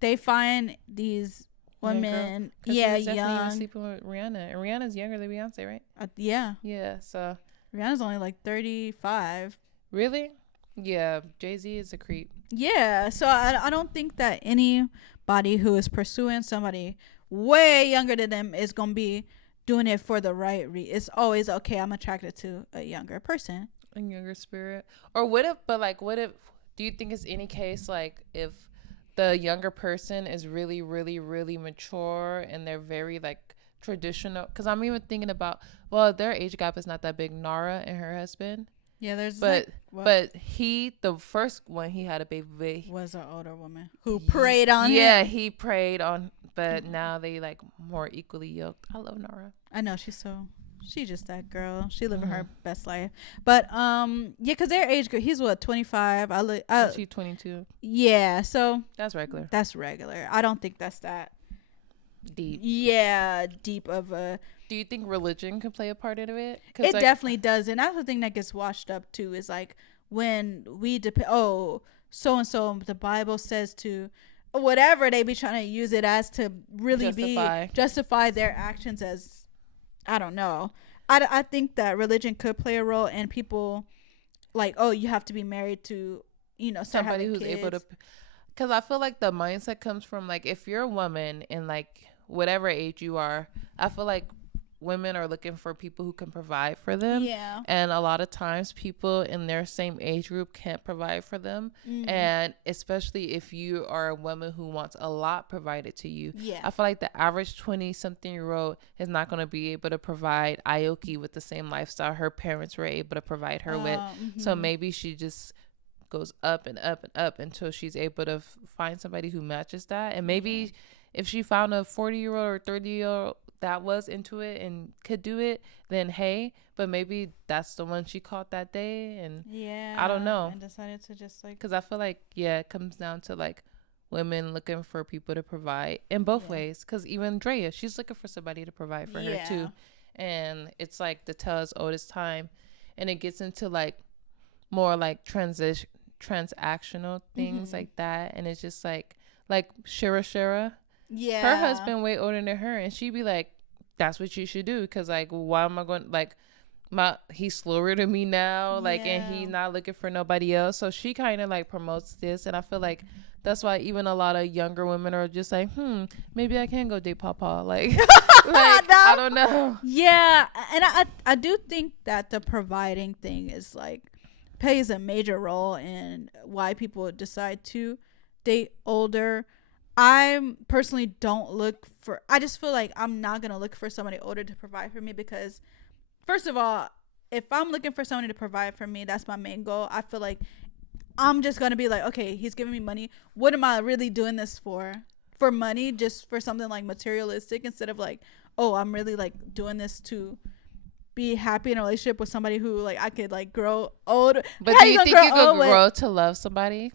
they find these women, young. Sleeping with Rihanna, and Rihanna's younger than Beyonce, right? Yeah. So Rihanna's only like 35. Really? Yeah. Jay-Z is a creep. Yeah. So I don't think that anybody who is pursuing somebody way younger than them is gonna be doing it for the right it's always okay, I'm attracted to a younger person, a younger spirit. Or what if do you think it's any case like if the younger person is really, really, really mature and they're very like traditional? Because I'm even thinking about, well, their age gap is not that big. Nara and her husband. Yeah, there's but the first one he had a baby was an older woman who preyed on him. Yeah, he preyed on, but now they like more equally yoked. I love Nara. I know, she's just that girl. She living her best life. But because their age group, he's what, 25. She's 22. Yeah, so that's regular. I don't think that's that deep. Yeah, deep of a. Do you think religion could play a part in it? It definitely does, and that's the thing that gets washed up too. Is like when we so and so the Bible says to, whatever they be trying to use it as to really justify their actions as, I don't know. I think that religion could play a role, and people like, oh, you have to be married to, you know, somebody who's kids. Able to, because I feel like the mindset comes from like, if you're a woman in like whatever age you are, I feel like women are looking for people who can provide for them. Yeah. And a lot of times people in their same age group can't provide for them. And especially if you are a woman who wants a lot provided to you. Yeah. I feel like the average 20-something-year-old is not going to be able to provide AOKI with the same lifestyle her parents were able to provide her with. So maybe she just goes up and up and up until she's able to find somebody who matches that. And maybe if she found a 40-year-old or 30-year-old that was into it and could do it, then hey, but maybe that's the one she caught that day. And I don't know, and decided to just like, because I feel like it comes down to like women looking for people to provide in both ways. Because even Drea, she's looking for somebody to provide for her too. And it's like the tale as old as time, and it gets into like more like transactional things like that. And it's just like Shira, her husband way older than her, and she be like, that's what you should do, because like, why am I going, like, he's slower than me now, like, and he's not looking for nobody else. So she kind of like promotes this, and I feel like that's why even a lot of younger women are just like, maybe I can go date Papa, like, I don't know. And I do think that the providing thing is like plays a major role in why people decide to date older. I personally don't look for, I just feel like I'm not going to look for somebody older to provide for me, because first of all, if I'm looking for somebody to provide for me, that's my main goal. I feel like I'm just going to be like, okay, he's giving me money. What am I really doing this for? For money, just for something like materialistic, instead of like, oh, I'm really like doing this to be happy in a relationship with somebody who like I could like grow old. But do you think you could grow to love somebody?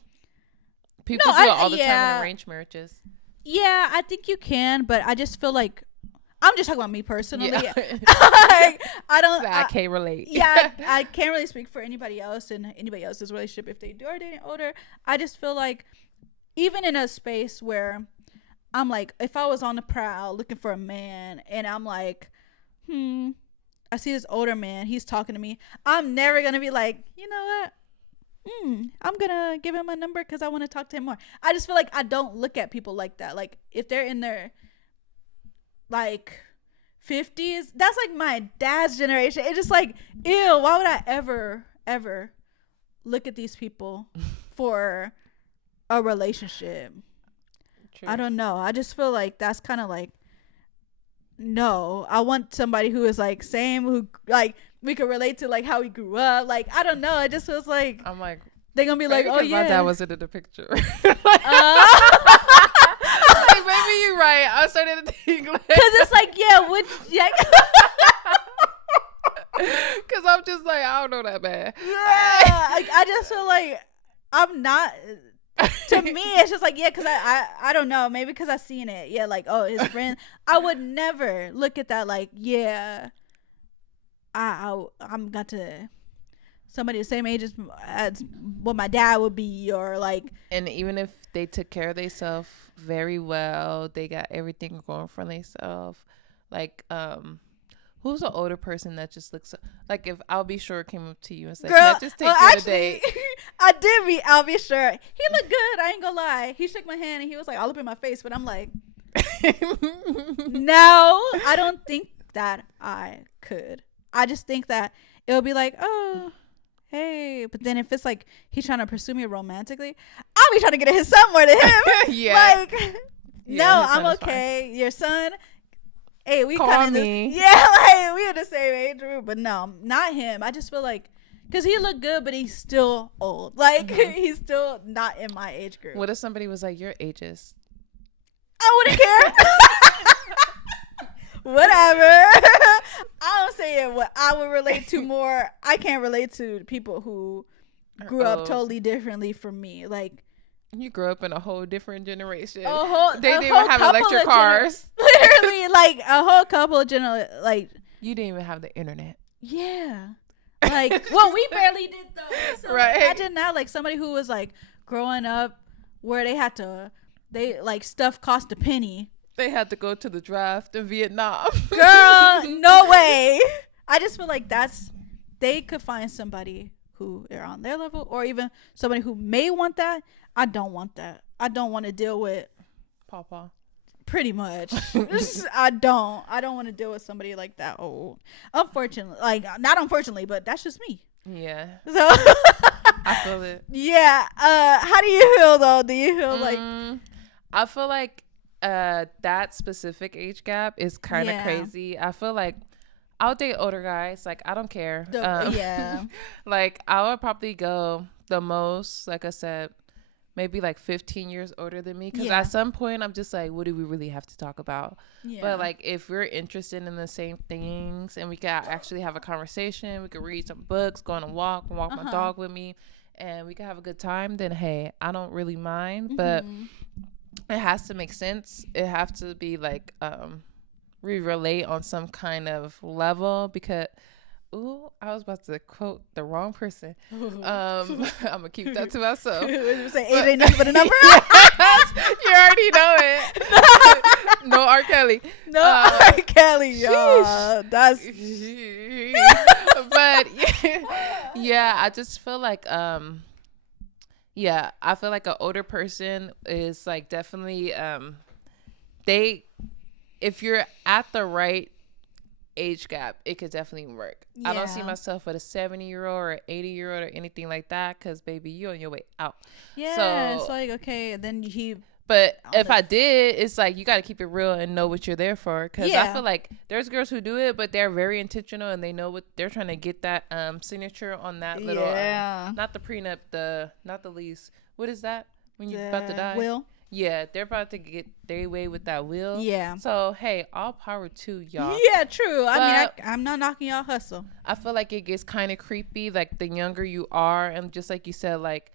People do it all the time in arranged marriages. Yeah, I think you can, but I just feel like, I'm just talking about me personally. Like, I can't relate. I can't really speak for anybody else in anybody else's relationship if they do are dating older. I just feel like even in a space where I'm like, if I was on the prowl looking for a man and I'm like, I see this older man, he's talking to me, I'm never gonna be like, you know what, I'm gonna give him a number because I want to talk to him more. I just feel like I don't look at people like that. Like if they're in their like 50s, that's like my dad's generation. It's just like, ew, why would I ever look at these people for a relationship? True. I don't know. I just feel like that's kind of like, no, I want somebody who is like same, who like we could relate to like how we grew up. Like, I don't know. It just feels like, I'm like, they're gonna be like, oh yeah, my dad wasn't in the picture. Like, maybe you're right. I started to think like, because it's like, because I'm just like, I don't know that bad. Like, I just feel like I'm not. To me, it's just like, because I don't know, maybe because I seen it, like, oh, his friend. I would never look at that like, I'm got to somebody the same age as what my dad would be, or like, and even if they took care of themselves very well, they got everything going for themselves, like who's an older person that just looks like, if I'll Be Sure came up to you and said, girl, can I just take you on a date? I did meet I'll Be Sure. He looked good, I ain't gonna lie. He shook my hand and he was like all up in my face, but I'm like, no, I don't think that I could. I just think that it'll be like, oh, hey. But then if it's like he's trying to pursue me romantically, I'll be trying to get his son more than him. Like, no, I'm okay. Fine. Your son, hey, we kind of, like we in the same age group, but no, not him. I just feel like, because he looked good, but he's still old. Like, he's still not in my age group. What if somebody was like, you're ageist? I wouldn't care. Whatever. I don't say it. What I would relate to more. I can't relate to people who grew up totally differently from me. Like, you grew up in a whole different generation. They didn't even have electric cars. Literally, like a whole couple of like. You didn't even have the internet. Yeah. Like, well, we barely did though. So right. Imagine now, like somebody who was like growing up where stuff cost a penny. They had to go to the draft in Vietnam. Girl, no way. I just feel like they could find somebody who are on their level, or even somebody who may want that. I don't want that. I don't want to deal with Pawpaw. Pretty much. I don't want to deal with somebody like that old. Unfortunately, not unfortunately, but that's just me. Yeah. So I feel it. Yeah. How do you feel though? Do you feel like? I feel like that specific age gap is kind of crazy. I feel like I'll date older guys. Like, I don't care. Yeah. Like, I would probably go the most, like I said, maybe like 15 years older than me. Because at some point, I'm just like, what do we really have to talk about? Yeah. But, like, if we're interested in the same things and we can actually have a conversation, we could read some books, go on a walk my dog with me, and we can have a good time, then, hey, I don't really mind. But it has to make sense. It has to be, like, we relate on some kind of level, because I was about to quote the wrong person. I'm gonna keep that to myself. Say it ain't nothing but a number. Yes, you already know it. No R. Kelly. No R. Kelly, y'all. That's but yeah, I just feel like I feel like an older person is like definitely if you're at the right age gap, it could definitely work. Yeah. I don't see myself with a 70-year-old or 80-year-old or anything like that, because baby, you on your way out. Yeah, so it's like, okay, then but if I did, it's like you got to keep it real and know what you're there for, because I feel like there's girls who do it, but they're very intentional and they know what they're trying to get, that signature on that little not the prenup, not the lease, what is that when you're about to die? Will. Yeah, they're about to get their way with that will. Yeah. So, hey, all power to y'all. Yeah, true. But I mean, I'm not knocking y'all hustle. I feel like it gets kind of creepy, like, the younger you are. And just like you said, like,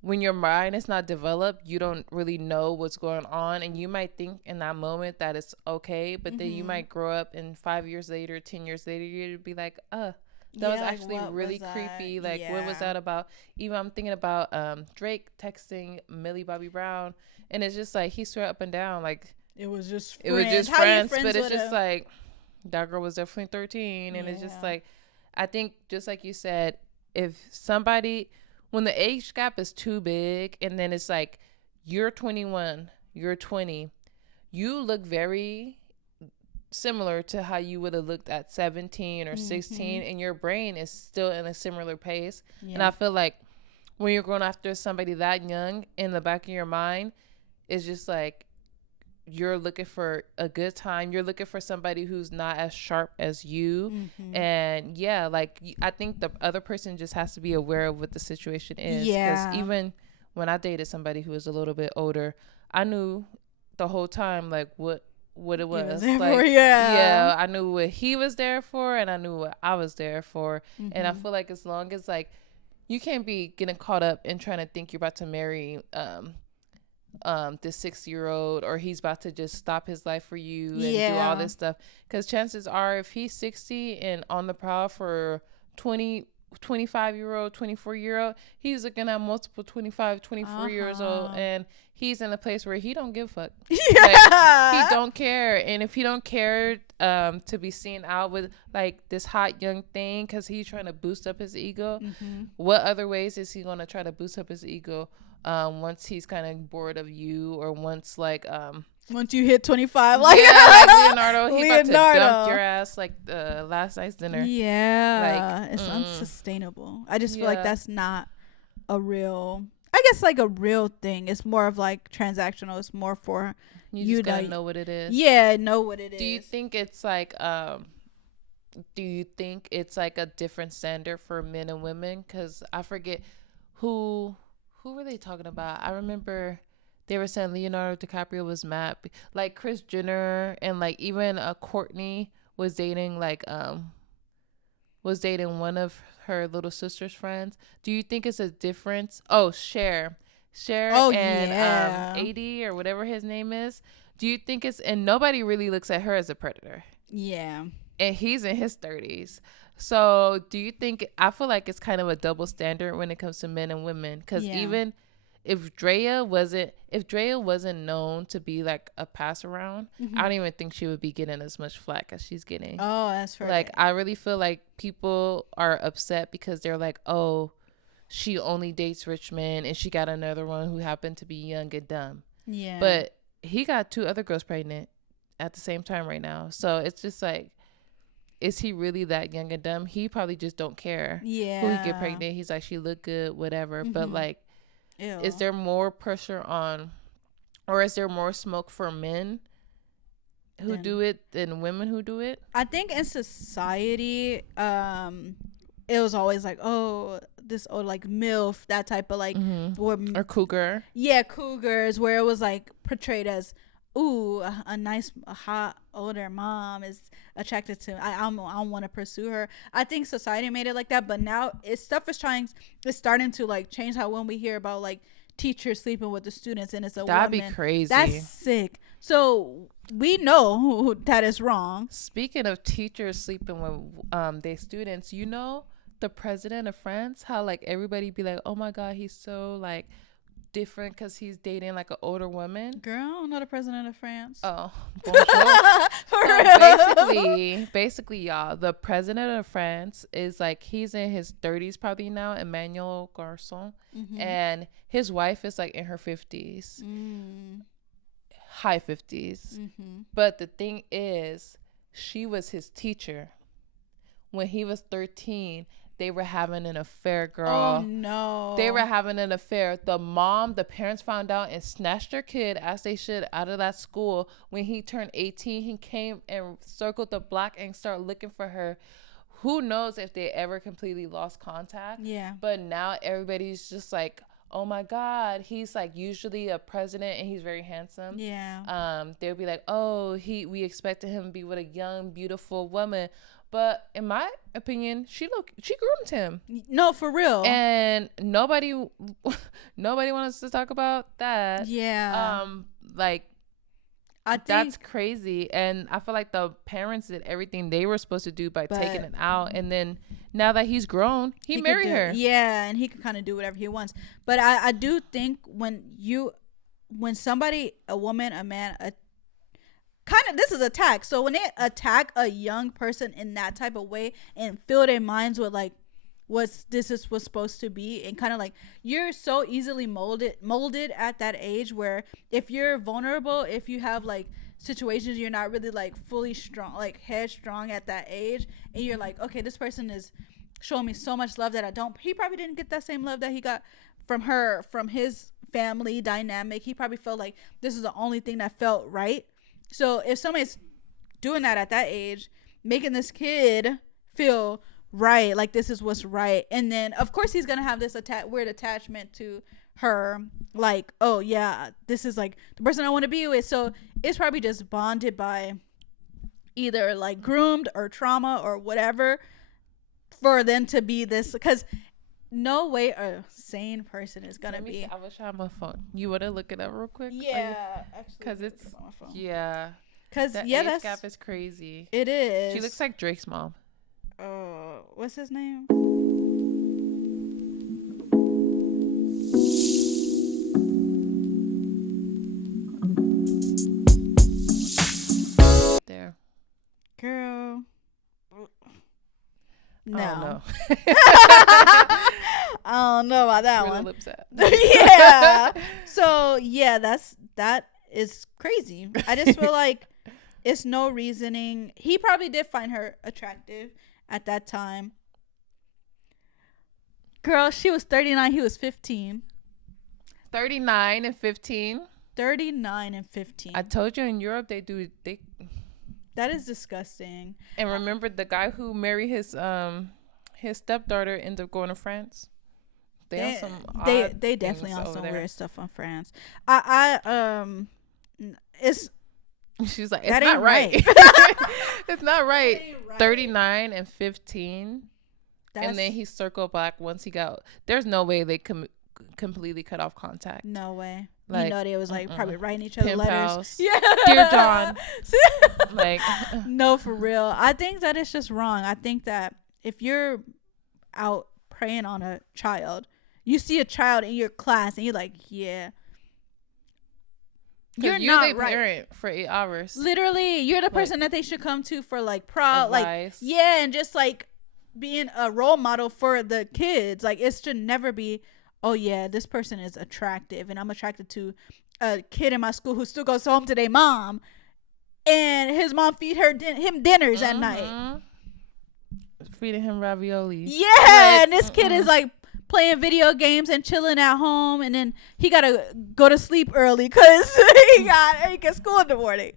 when your mind is not developed, you don't really know what's going on. And you might think in that moment that it's okay. But then you might grow up and 5 years later, 10 years later, you'd be like, that was actually really creepy. Like, what was that about? Even I'm thinking about Drake texting Millie Bobby Brown, and it's just like he swear up and down like it was just friends, but it's just like that girl was definitely 13, and it's just like, I think just like you said, if somebody, when the age gap is too big, and then it's like you're 21, you're 20, you look very similar to how you would have looked at 17 or 16, and your brain is still in a similar pace. And I feel like when you're going after somebody that young, in the back of your mind, it's just like you're looking for a good time, you're looking for somebody who's not as sharp as you. And like, I think the other person just has to be aware of what the situation is, because even when I dated somebody who was a little bit older, I knew the whole time like what it was like. I knew what he was there for, and I knew what I was there for. And I feel like as long as, like, you can't be getting caught up in trying to think you're about to marry this 60-year-old, or he's about to just stop his life for you and do all this stuff, because chances are if he's 60 and on the prowl for 25-year-old, 24-year-old, he's looking at multiple 25, 24 years old, and he's in a place where he don't give a fuck. Like, he don't care. And if he don't care to be seen out with like this hot young thing because he's trying to boost up his ego, what other ways is he going to try to boost up his ego once he's kind of bored of you, or once once you hit 25, like, like Leonardo, he about to dump your ass like last night's dinner. Like, it's unsustainable. I just feel like that's not a real, I guess, like a real thing. It's more of like transactional. It's more for you just gotta know what it is. Know what it is. Do you think it's like a different standard for men and women? Because I forget who were they talking about. I remember they were saying Leonardo DiCaprio was mad, like Kris Jenner, and like even Courtney was dating one of her little sister's friends. Do you think it's a difference? Cher and AD or whatever his name is. Do you think it's, and nobody really looks at her as a predator. And he's in his 30s. So do you think, I feel like it's kind of a double standard when it comes to men and women, because even if Drea wasn't known to be like a pass around, I don't even think she would be getting as much flack as she's getting. Oh, that's right. Like, I really feel like people are upset because they're like, oh, she only dates rich men and she got another one who happened to be young and dumb. Yeah. But he got 2 other girls pregnant at the same time right now. So it's just like, is he really that young and dumb? He probably just don't care who he get pregnant. He's like, she look good, whatever. But like, ew. Is there more pressure on, or is there more smoke for men who do it than women who do it? I think in society, it was always like, oh, this old like MILF, that type of like, or cougar. Yeah, cougars, where it was like portrayed as, ooh, a nice, hot older mom is attracted to. I want to pursue her. I think society made it like that, but now it's starting to like change how when we hear about like teachers sleeping with the students and it's a that'd woman. Be crazy. That's sick. So we know that is wrong. Speaking of teachers sleeping with their students, you know, the president of France, how like everybody be like, oh my god, he's so like different because he's dating like an older woman. Girl, I don't know the president of France. Oh, so basically, y'all, the president of France is like, he's in his 30s probably now, Emmanuel Garçon, and his wife is like in her 50s, high 50s. But the thing is, she was his teacher when he was 13. They were having an affair, girl. Oh, no. They were having an affair. The parents found out and snatched their kid, as they should, out of that school. When he turned 18, he came and circled the block and started looking for her. Who knows if they ever completely lost contact? Yeah. But now everybody's just like, oh my God, he's like usually a president and he's very handsome. Yeah. They'll be like, oh, we expected him to be with a young, beautiful woman. But in my opinion, she groomed him. No, for real. And nobody wants to talk about that. Yeah. Like, I think that's crazy. And I feel like the parents did everything they were supposed to do by taking it out. And then now that he's grown, he married her. Yeah, and he can kind of do whatever he wants. But I do think when somebody, a woman, a man, this is attack. So when they attack a young person in that type of way and fill their minds with like what's supposed to be, and kind of like, you're so easily molded at that age, where if you're vulnerable, if you have like situations you're not really like fully strong, like headstrong at that age, and you're like, okay, this person is showing me so much love that he probably didn't get that same love that he got from his family dynamic. He probably felt like this is the only thing that felt right. So if somebody's doing that at that age, making this kid feel right, like this is what's right, and then of course he's gonna have this weird attachment to her, like, oh yeah, this is like the person I want to be with. So it's probably just bonded by either like groomed or trauma or whatever for them to be this, because no way a sane person is gonna be. I wish I had my phone. You want to look it up real quick? Yeah, actually, because it's on my phone. Yeah, because that age gap is crazy. It is. She looks like Drake's mom. What's his name? There, girl. No. Oh, no. I don't know about that Where one. the lips at? Yeah. So yeah, that is crazy. I just feel like it's no reasoning. He probably did find her attractive at that time. Girl, she was 39. He was 15. 39 and 15. 39 and 15. I told you in Europe they. That is disgusting. And remember the guy who married his stepdaughter ended up going to France. They definitely on some weird stuff on France. She's like, it's not right. It's not right. 39 and 15. And then he circled back once he got. There's no way they completely cut off contact. No way. Like, you know, they was like probably writing each other letters. Pals. Yeah. Dear John. Like, no, for real. I think that it's just wrong. I think that if you're out preying on a child, you see a child in your class and you're like, yeah. You're not the parent for 8 hours. Literally, you're the person that they should come to for like proud, like and just like being a role model for the kids. Like it should never be, oh yeah, this person is attractive and I'm attracted to a kid in my school who still goes home to their mom, and his mom feed him dinners at night, feeding him ravioli. Yeah, and this kid is like playing video games and chilling at home, and then he gotta go to sleep early because he got school in the morning.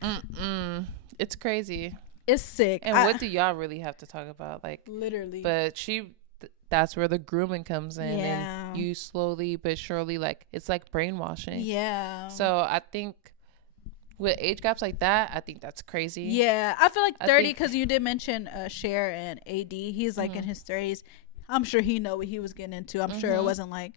It's crazy. It's sick. And what do y'all really have to talk about? Like literally. But that's where the grooming comes in, and you slowly but surely, like it's like brainwashing. Yeah. So I think with age gaps like that, I think that's crazy. Yeah, I feel like 30 because you did mention Cher and AD. He's like in his 30s. I'm sure he know what he was getting into. I'm sure it wasn't like,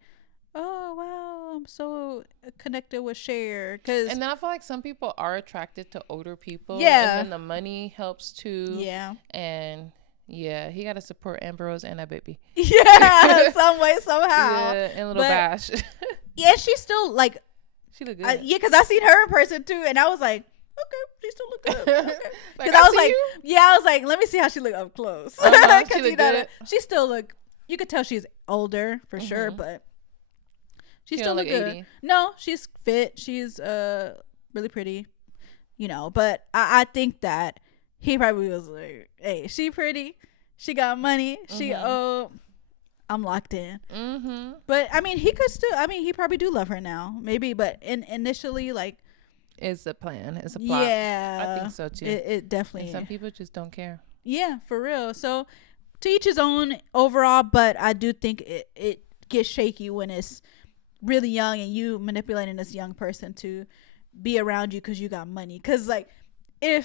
oh wow, I'm so connected with Cher. And then I feel like some people are attracted to older people. Yeah. And then the money helps too. Yeah. And yeah, he got to support Amber Rose and that baby. Yeah, some way, somehow. Yeah, and little Bash. Yeah, she's still like. She look good. Yeah, because I seen her in person too, and I was like, okay, she still look good. Because I was like, I was like, let me see how she look up close. She look good. She still look. You could tell she's older for sure, but she still look good. 80. No, she's fit. She's really pretty, But I think that he probably was like, hey, she pretty, she got money, she I'm locked in. But I mean, he could still. I mean, he probably do love her now, maybe. But initially, like, it's a plan. It's a plot. Yeah, I think so too. It definitely. And some people just don't care. Yeah, for real. So to each his own overall, but I do think it gets shaky when it's really young and you manipulating this young person to be around you because you got money. Because like, to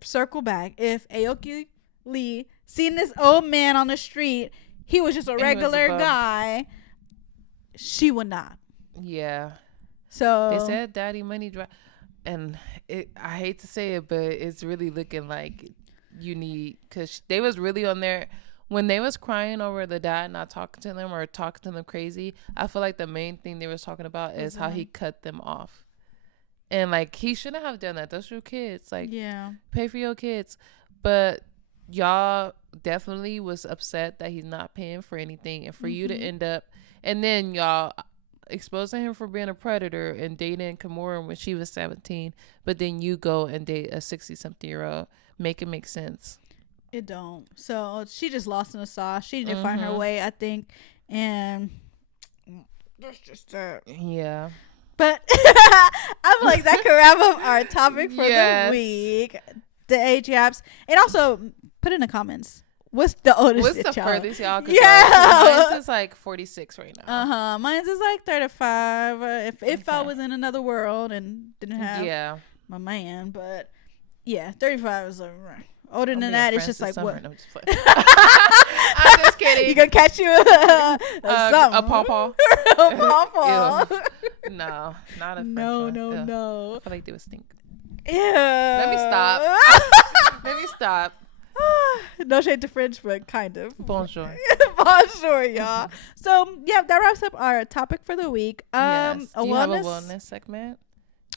circle back, if AOKI Lee seen this old man on the street, he was just a regular guy, she would not. Yeah. So they said daddy money and I hate to say it, but it's really looking like you need, because they was really on there when they was crying over the dad not talking to them or talking to them crazy. I feel like the main thing they was talking about is how he cut them off, and like he shouldn't have done that. Those are your kids. Like, yeah, pay for your kids. But y'all definitely was upset that he's not paying for anything, and for you to end up, and then y'all exposing him for being a predator and dating Kimura when she was 17, but then you go and date a 60-something-year-old. Make it make sense. It don't. So she just lost in the sauce. She didn't find her way, I think, and that's just that. Yeah. But I feel like that could wrap up our topic for the week, the age gaps, and also put in the comments. What's the oldest? What's the furthest y'all could go? Mine's is like 46 right now. Mine's is like 35. If I was in another world and didn't have my man, but 35 is like older than that. It's just like what? No, I'm just kidding. You gonna catch you a pawpaw? A pawpaw? No, not a French no, one. No. I feel like they would stink. Ew. Let me stop. No shade to French, but kind of. Bonjour. Bonjour, y'all. So that wraps up our topic for the week. Yes. Do you have a wellness segment?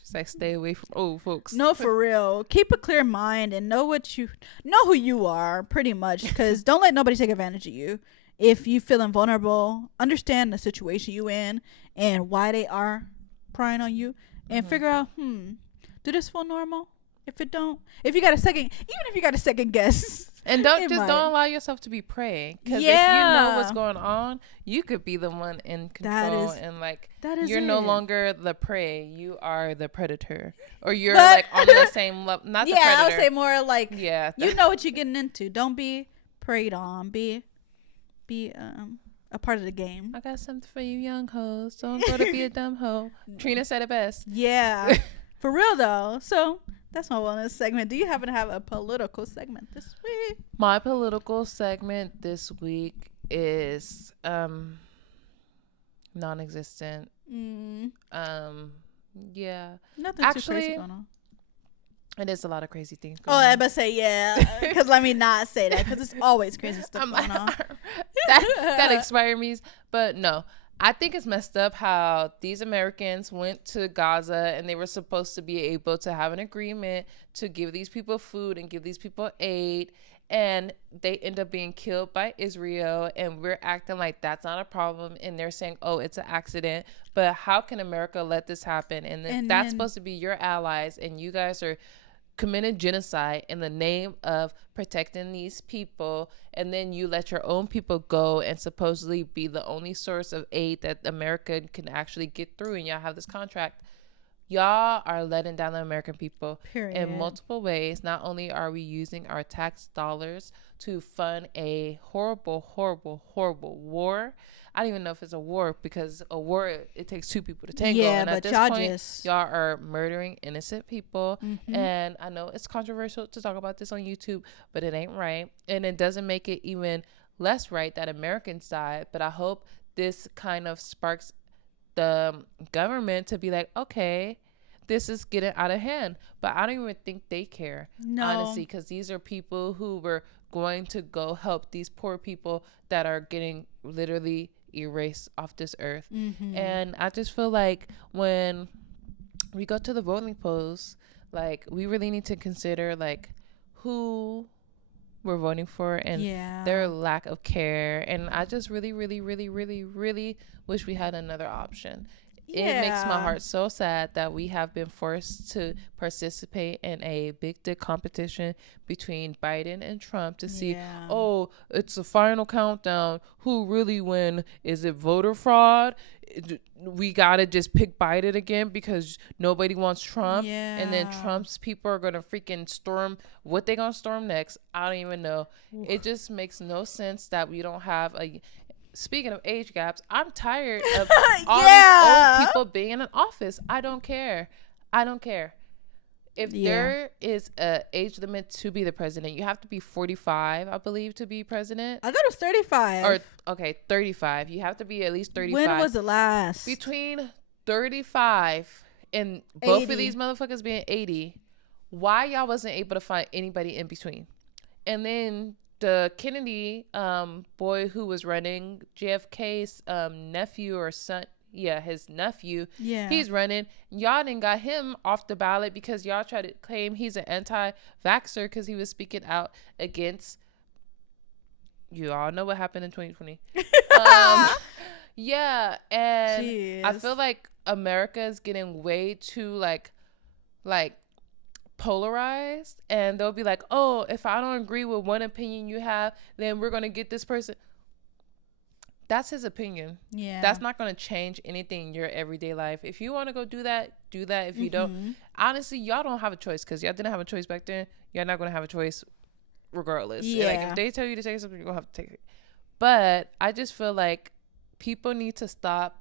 Just like stay away from old folks. No, for real. Keep a clear mind and know who you are, pretty much. Because don't let nobody take advantage of you. If you feeling vulnerable, understand the situation you in and why they are prying on you, and figure out, do this feel normal? If it don't, if you got a second guess, and don't allow yourself to be prey, because if you know what's going on, you could be the one in control, you're no longer the prey, you are the predator, or you're like on the same level. Not the predator. I would say more like you know what you're getting into. Don't be preyed on. Be a part of the game. I got something for you, young hoes. Don't go to be a dumb hoe. Trina said it best. Yeah, for real though. So. That's my wellness segment. Do you happen to have a political segment this week? My political segment this week is non-existent. Yeah. Nothing too crazy going on. It is a lot of crazy things going on. I better say because let me not say that, because it's always crazy stuff going on. that inspires me, but no. I think it's messed up how these Americans went to Gaza and they were supposed to be able to have an agreement to give these people food and give these people aid, and they end up being killed by Israel, and we're acting like that's not a problem, and they're saying, oh, it's an accident. But how can America let this happen? And that's supposed to be your allies, and you guys are committed genocide in the name of protecting these people, and then you let your own people go and supposedly be the only source of aid that America can actually get through, and y'all have this contract. Y'all are letting down the American people. Period. In multiple ways. Not only are we using our tax dollars to fund a horrible, horrible, horrible war. I don't even know if it's a war, because a war, it takes two people to tango. Yeah, and but at this point, y'all are murdering innocent people. Mm-hmm. And I know it's controversial to talk about this on YouTube, but it ain't right. And it doesn't make it even less right that Americans died. But I hope this kind of sparks the government to be like, okay, this is getting out of hand. But I don't even think they care, honestly, because these are people who were going to go help these poor people that are getting literally erased off this earth. Mm-hmm. And I just feel like when we go to the voting polls, like, we really need to consider like who we're voting for and their lack of care. And I just really, really, really, really, really wish we had another option. It makes my heart so sad that we have been forced to participate in a big dick competition between Biden and Trump to see, oh, it's a final countdown. Who really win? Is it voter fraud? We got to just pick Biden again because nobody wants Trump. Yeah. And then Trump's people are going to freaking storm. What they going to storm next? I don't even know. It just makes no sense that we don't have a... Speaking of age gaps, I'm tired of all these old people being in an office. I don't care. If there is a age limit to be the president, you have to be 45, I believe, to be president. I thought it was 35. Or, okay, 35. You have to be at least 35. When was it last? Between 35 and both of these motherfuckers being 80, why y'all wasn't able to find anybody in between? And then the Kennedy boy who was running, JFK's nephew or son, his nephew, he's running. Y'all didn't got him off the ballot because y'all tried to claim he's an anti-vaxxer because he was speaking out against, you all know what happened in 2020. And jeez. I feel like America is getting way too like polarized, and they'll be like, oh, if I don't agree with one opinion you have, then we're gonna get this person. That's his opinion. That's not gonna change anything in your everyday life. If you want to go do that. If you don't, honestly, y'all don't have a choice, because y'all didn't have a choice back then. You're not gonna have a choice regardless. Like, if they tell you to take something, you're gonna have to take it. But I just feel like people need to stop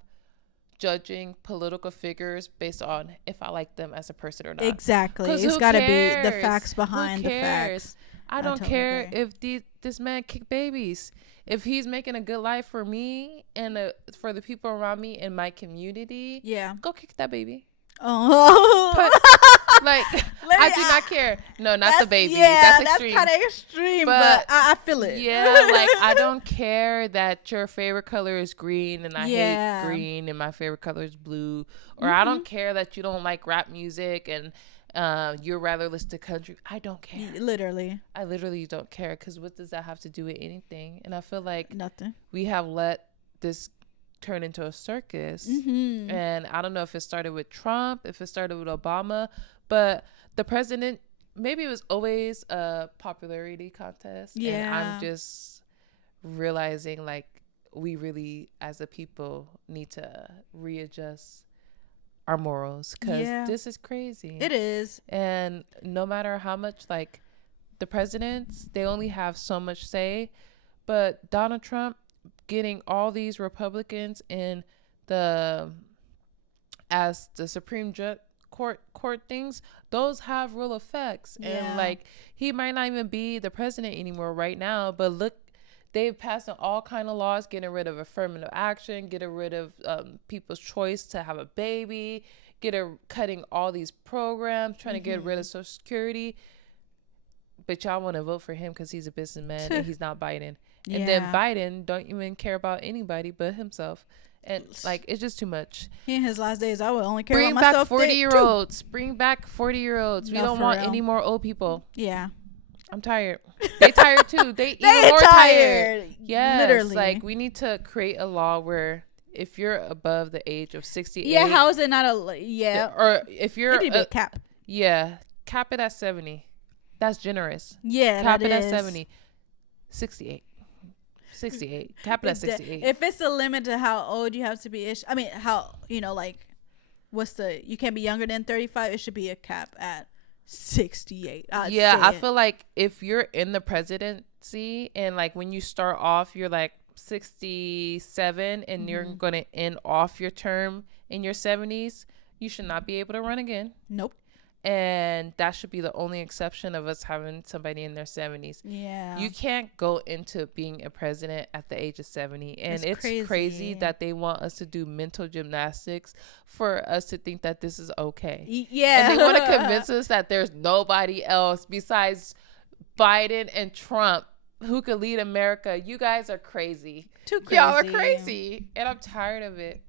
judging political figures based on if I like them as a person or not. Exactly. It's got to be the facts behind the facts. I don't care if this man kick babies. If he's making a good life for me and for the people around me in my community, go kick that baby. Oh. I do not care. No, not the baby. That's extreme. That's kind of extreme, but I feel it. I don't care that your favorite color is green and I hate green and my favorite color is blue. Or I don't care that you don't like rap music and you're rather listen to country. I don't care. I literally don't care, because what does that have to do with anything? And I feel like nothing. We have let this turn into a circus. And I don't know if it started with Trump, if it started with Obama, but the president, maybe it was always a popularity contest. And I'm just realizing like we really as a people need to readjust our morals, because this is crazy. It is. And no matter how much, like, the presidents, they only have so much say, but Donald Trump getting all these Republicans in as the Supreme court things, those have real effects. And like, he might not even be the president anymore right now, but look, they've passed all kind of laws, getting rid of affirmative action, getting rid of people's choice to have a baby, cutting all these programs, trying to get rid of Social Security. But y'all want to vote for him because he's a businessman and he's not Biden. And then Biden don't even care about anybody but himself. And like, it's just too much. He in his last days, I would only care Bring about back myself. 40-year-olds. Bring back 40-year-olds. We don't want any more old people. Yeah. I'm tired. They tired too. They even more tired. Yeah. Literally. Like, we need to create a law where if you're above the age of 68. Yeah, how is it not a... Yeah. Or if you're... It need to be a cap. Yeah. Cap it at 70. That's generous. Yeah, cap that it is. At 70. 68. Cap it at 68. If it's a limit to how old you have to be, I mean, how, you know, like, you can't be younger than 35. It should be a cap at 68. I feel like if you're in the presidency and like when you start off, you're like 67 and you're going to end off your term in your 70s, you should not be able to run again. Nope. And that should be the only exception of us having somebody in their 70s. Yeah. You can't go into being a president at the age of 70. And it's crazy that they want us to do mental gymnastics for us to think that this is okay. Yeah. And they want to convince us that there's nobody else besides Biden and Trump who could lead America. You guys are crazy. Too crazy. Y'all are crazy. And I'm tired of it.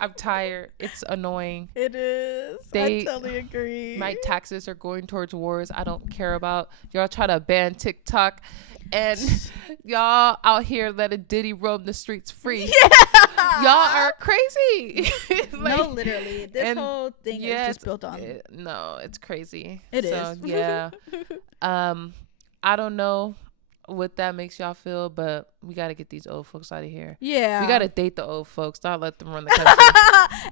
I'm tired. It's annoying. It is. I totally agree. My taxes are going towards wars I don't care about. Y'all try to ban TikTok. And y'all out here letting Diddy roam the streets free. Yeah. Y'all are crazy. Like, no, literally. This whole thing is just built on. No, it's crazy. It is. Yeah. I don't know what that makes y'all feel, but we got to get these old folks out of here. Yeah. We got to date the old folks, not let them run the country.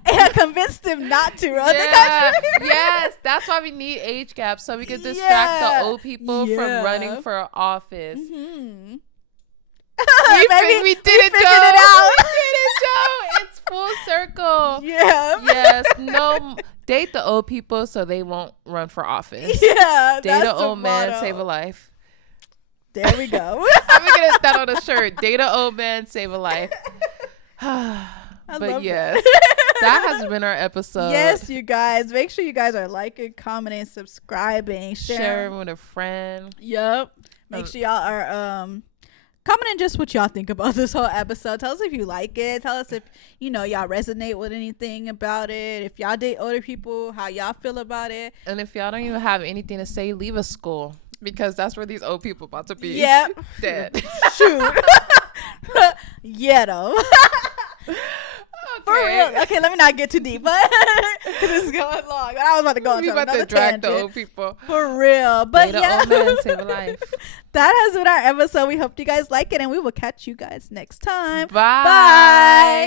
And convince them not to run the country. Yes, that's why we need age gaps, so we can distract the old people from running for office. Mm-hmm. We did it, Joe. We did it, Joe. It's full circle. Yeah. Yes. No. Date the old people so they won't run for office. Yeah. Date an old man, save a life. There we go. I'm gonna get that on a shirt. Date an old man, save a life. But yes, that has been our episode. Yes, you guys. Make sure you guys are liking, commenting, subscribing, sharing with a friend. Yep. Make sure y'all are commenting just what y'all think about this whole episode. Tell us if you like it. Tell us if y'all resonate with anything about it. If y'all date older people, how y'all feel about it. And if y'all don't even have anything to say, leave a school. Because that's where these old people about to be. Yep. Dead. Shoot. Yeah, though. Okay. For real. Okay, let me not get too deep. But this is going long. I was about to go on about to drag the old people. For real. But yeah. Old man, save a life. That has been our episode. We hope you guys like it, and we will catch you guys next time. Bye. Bye.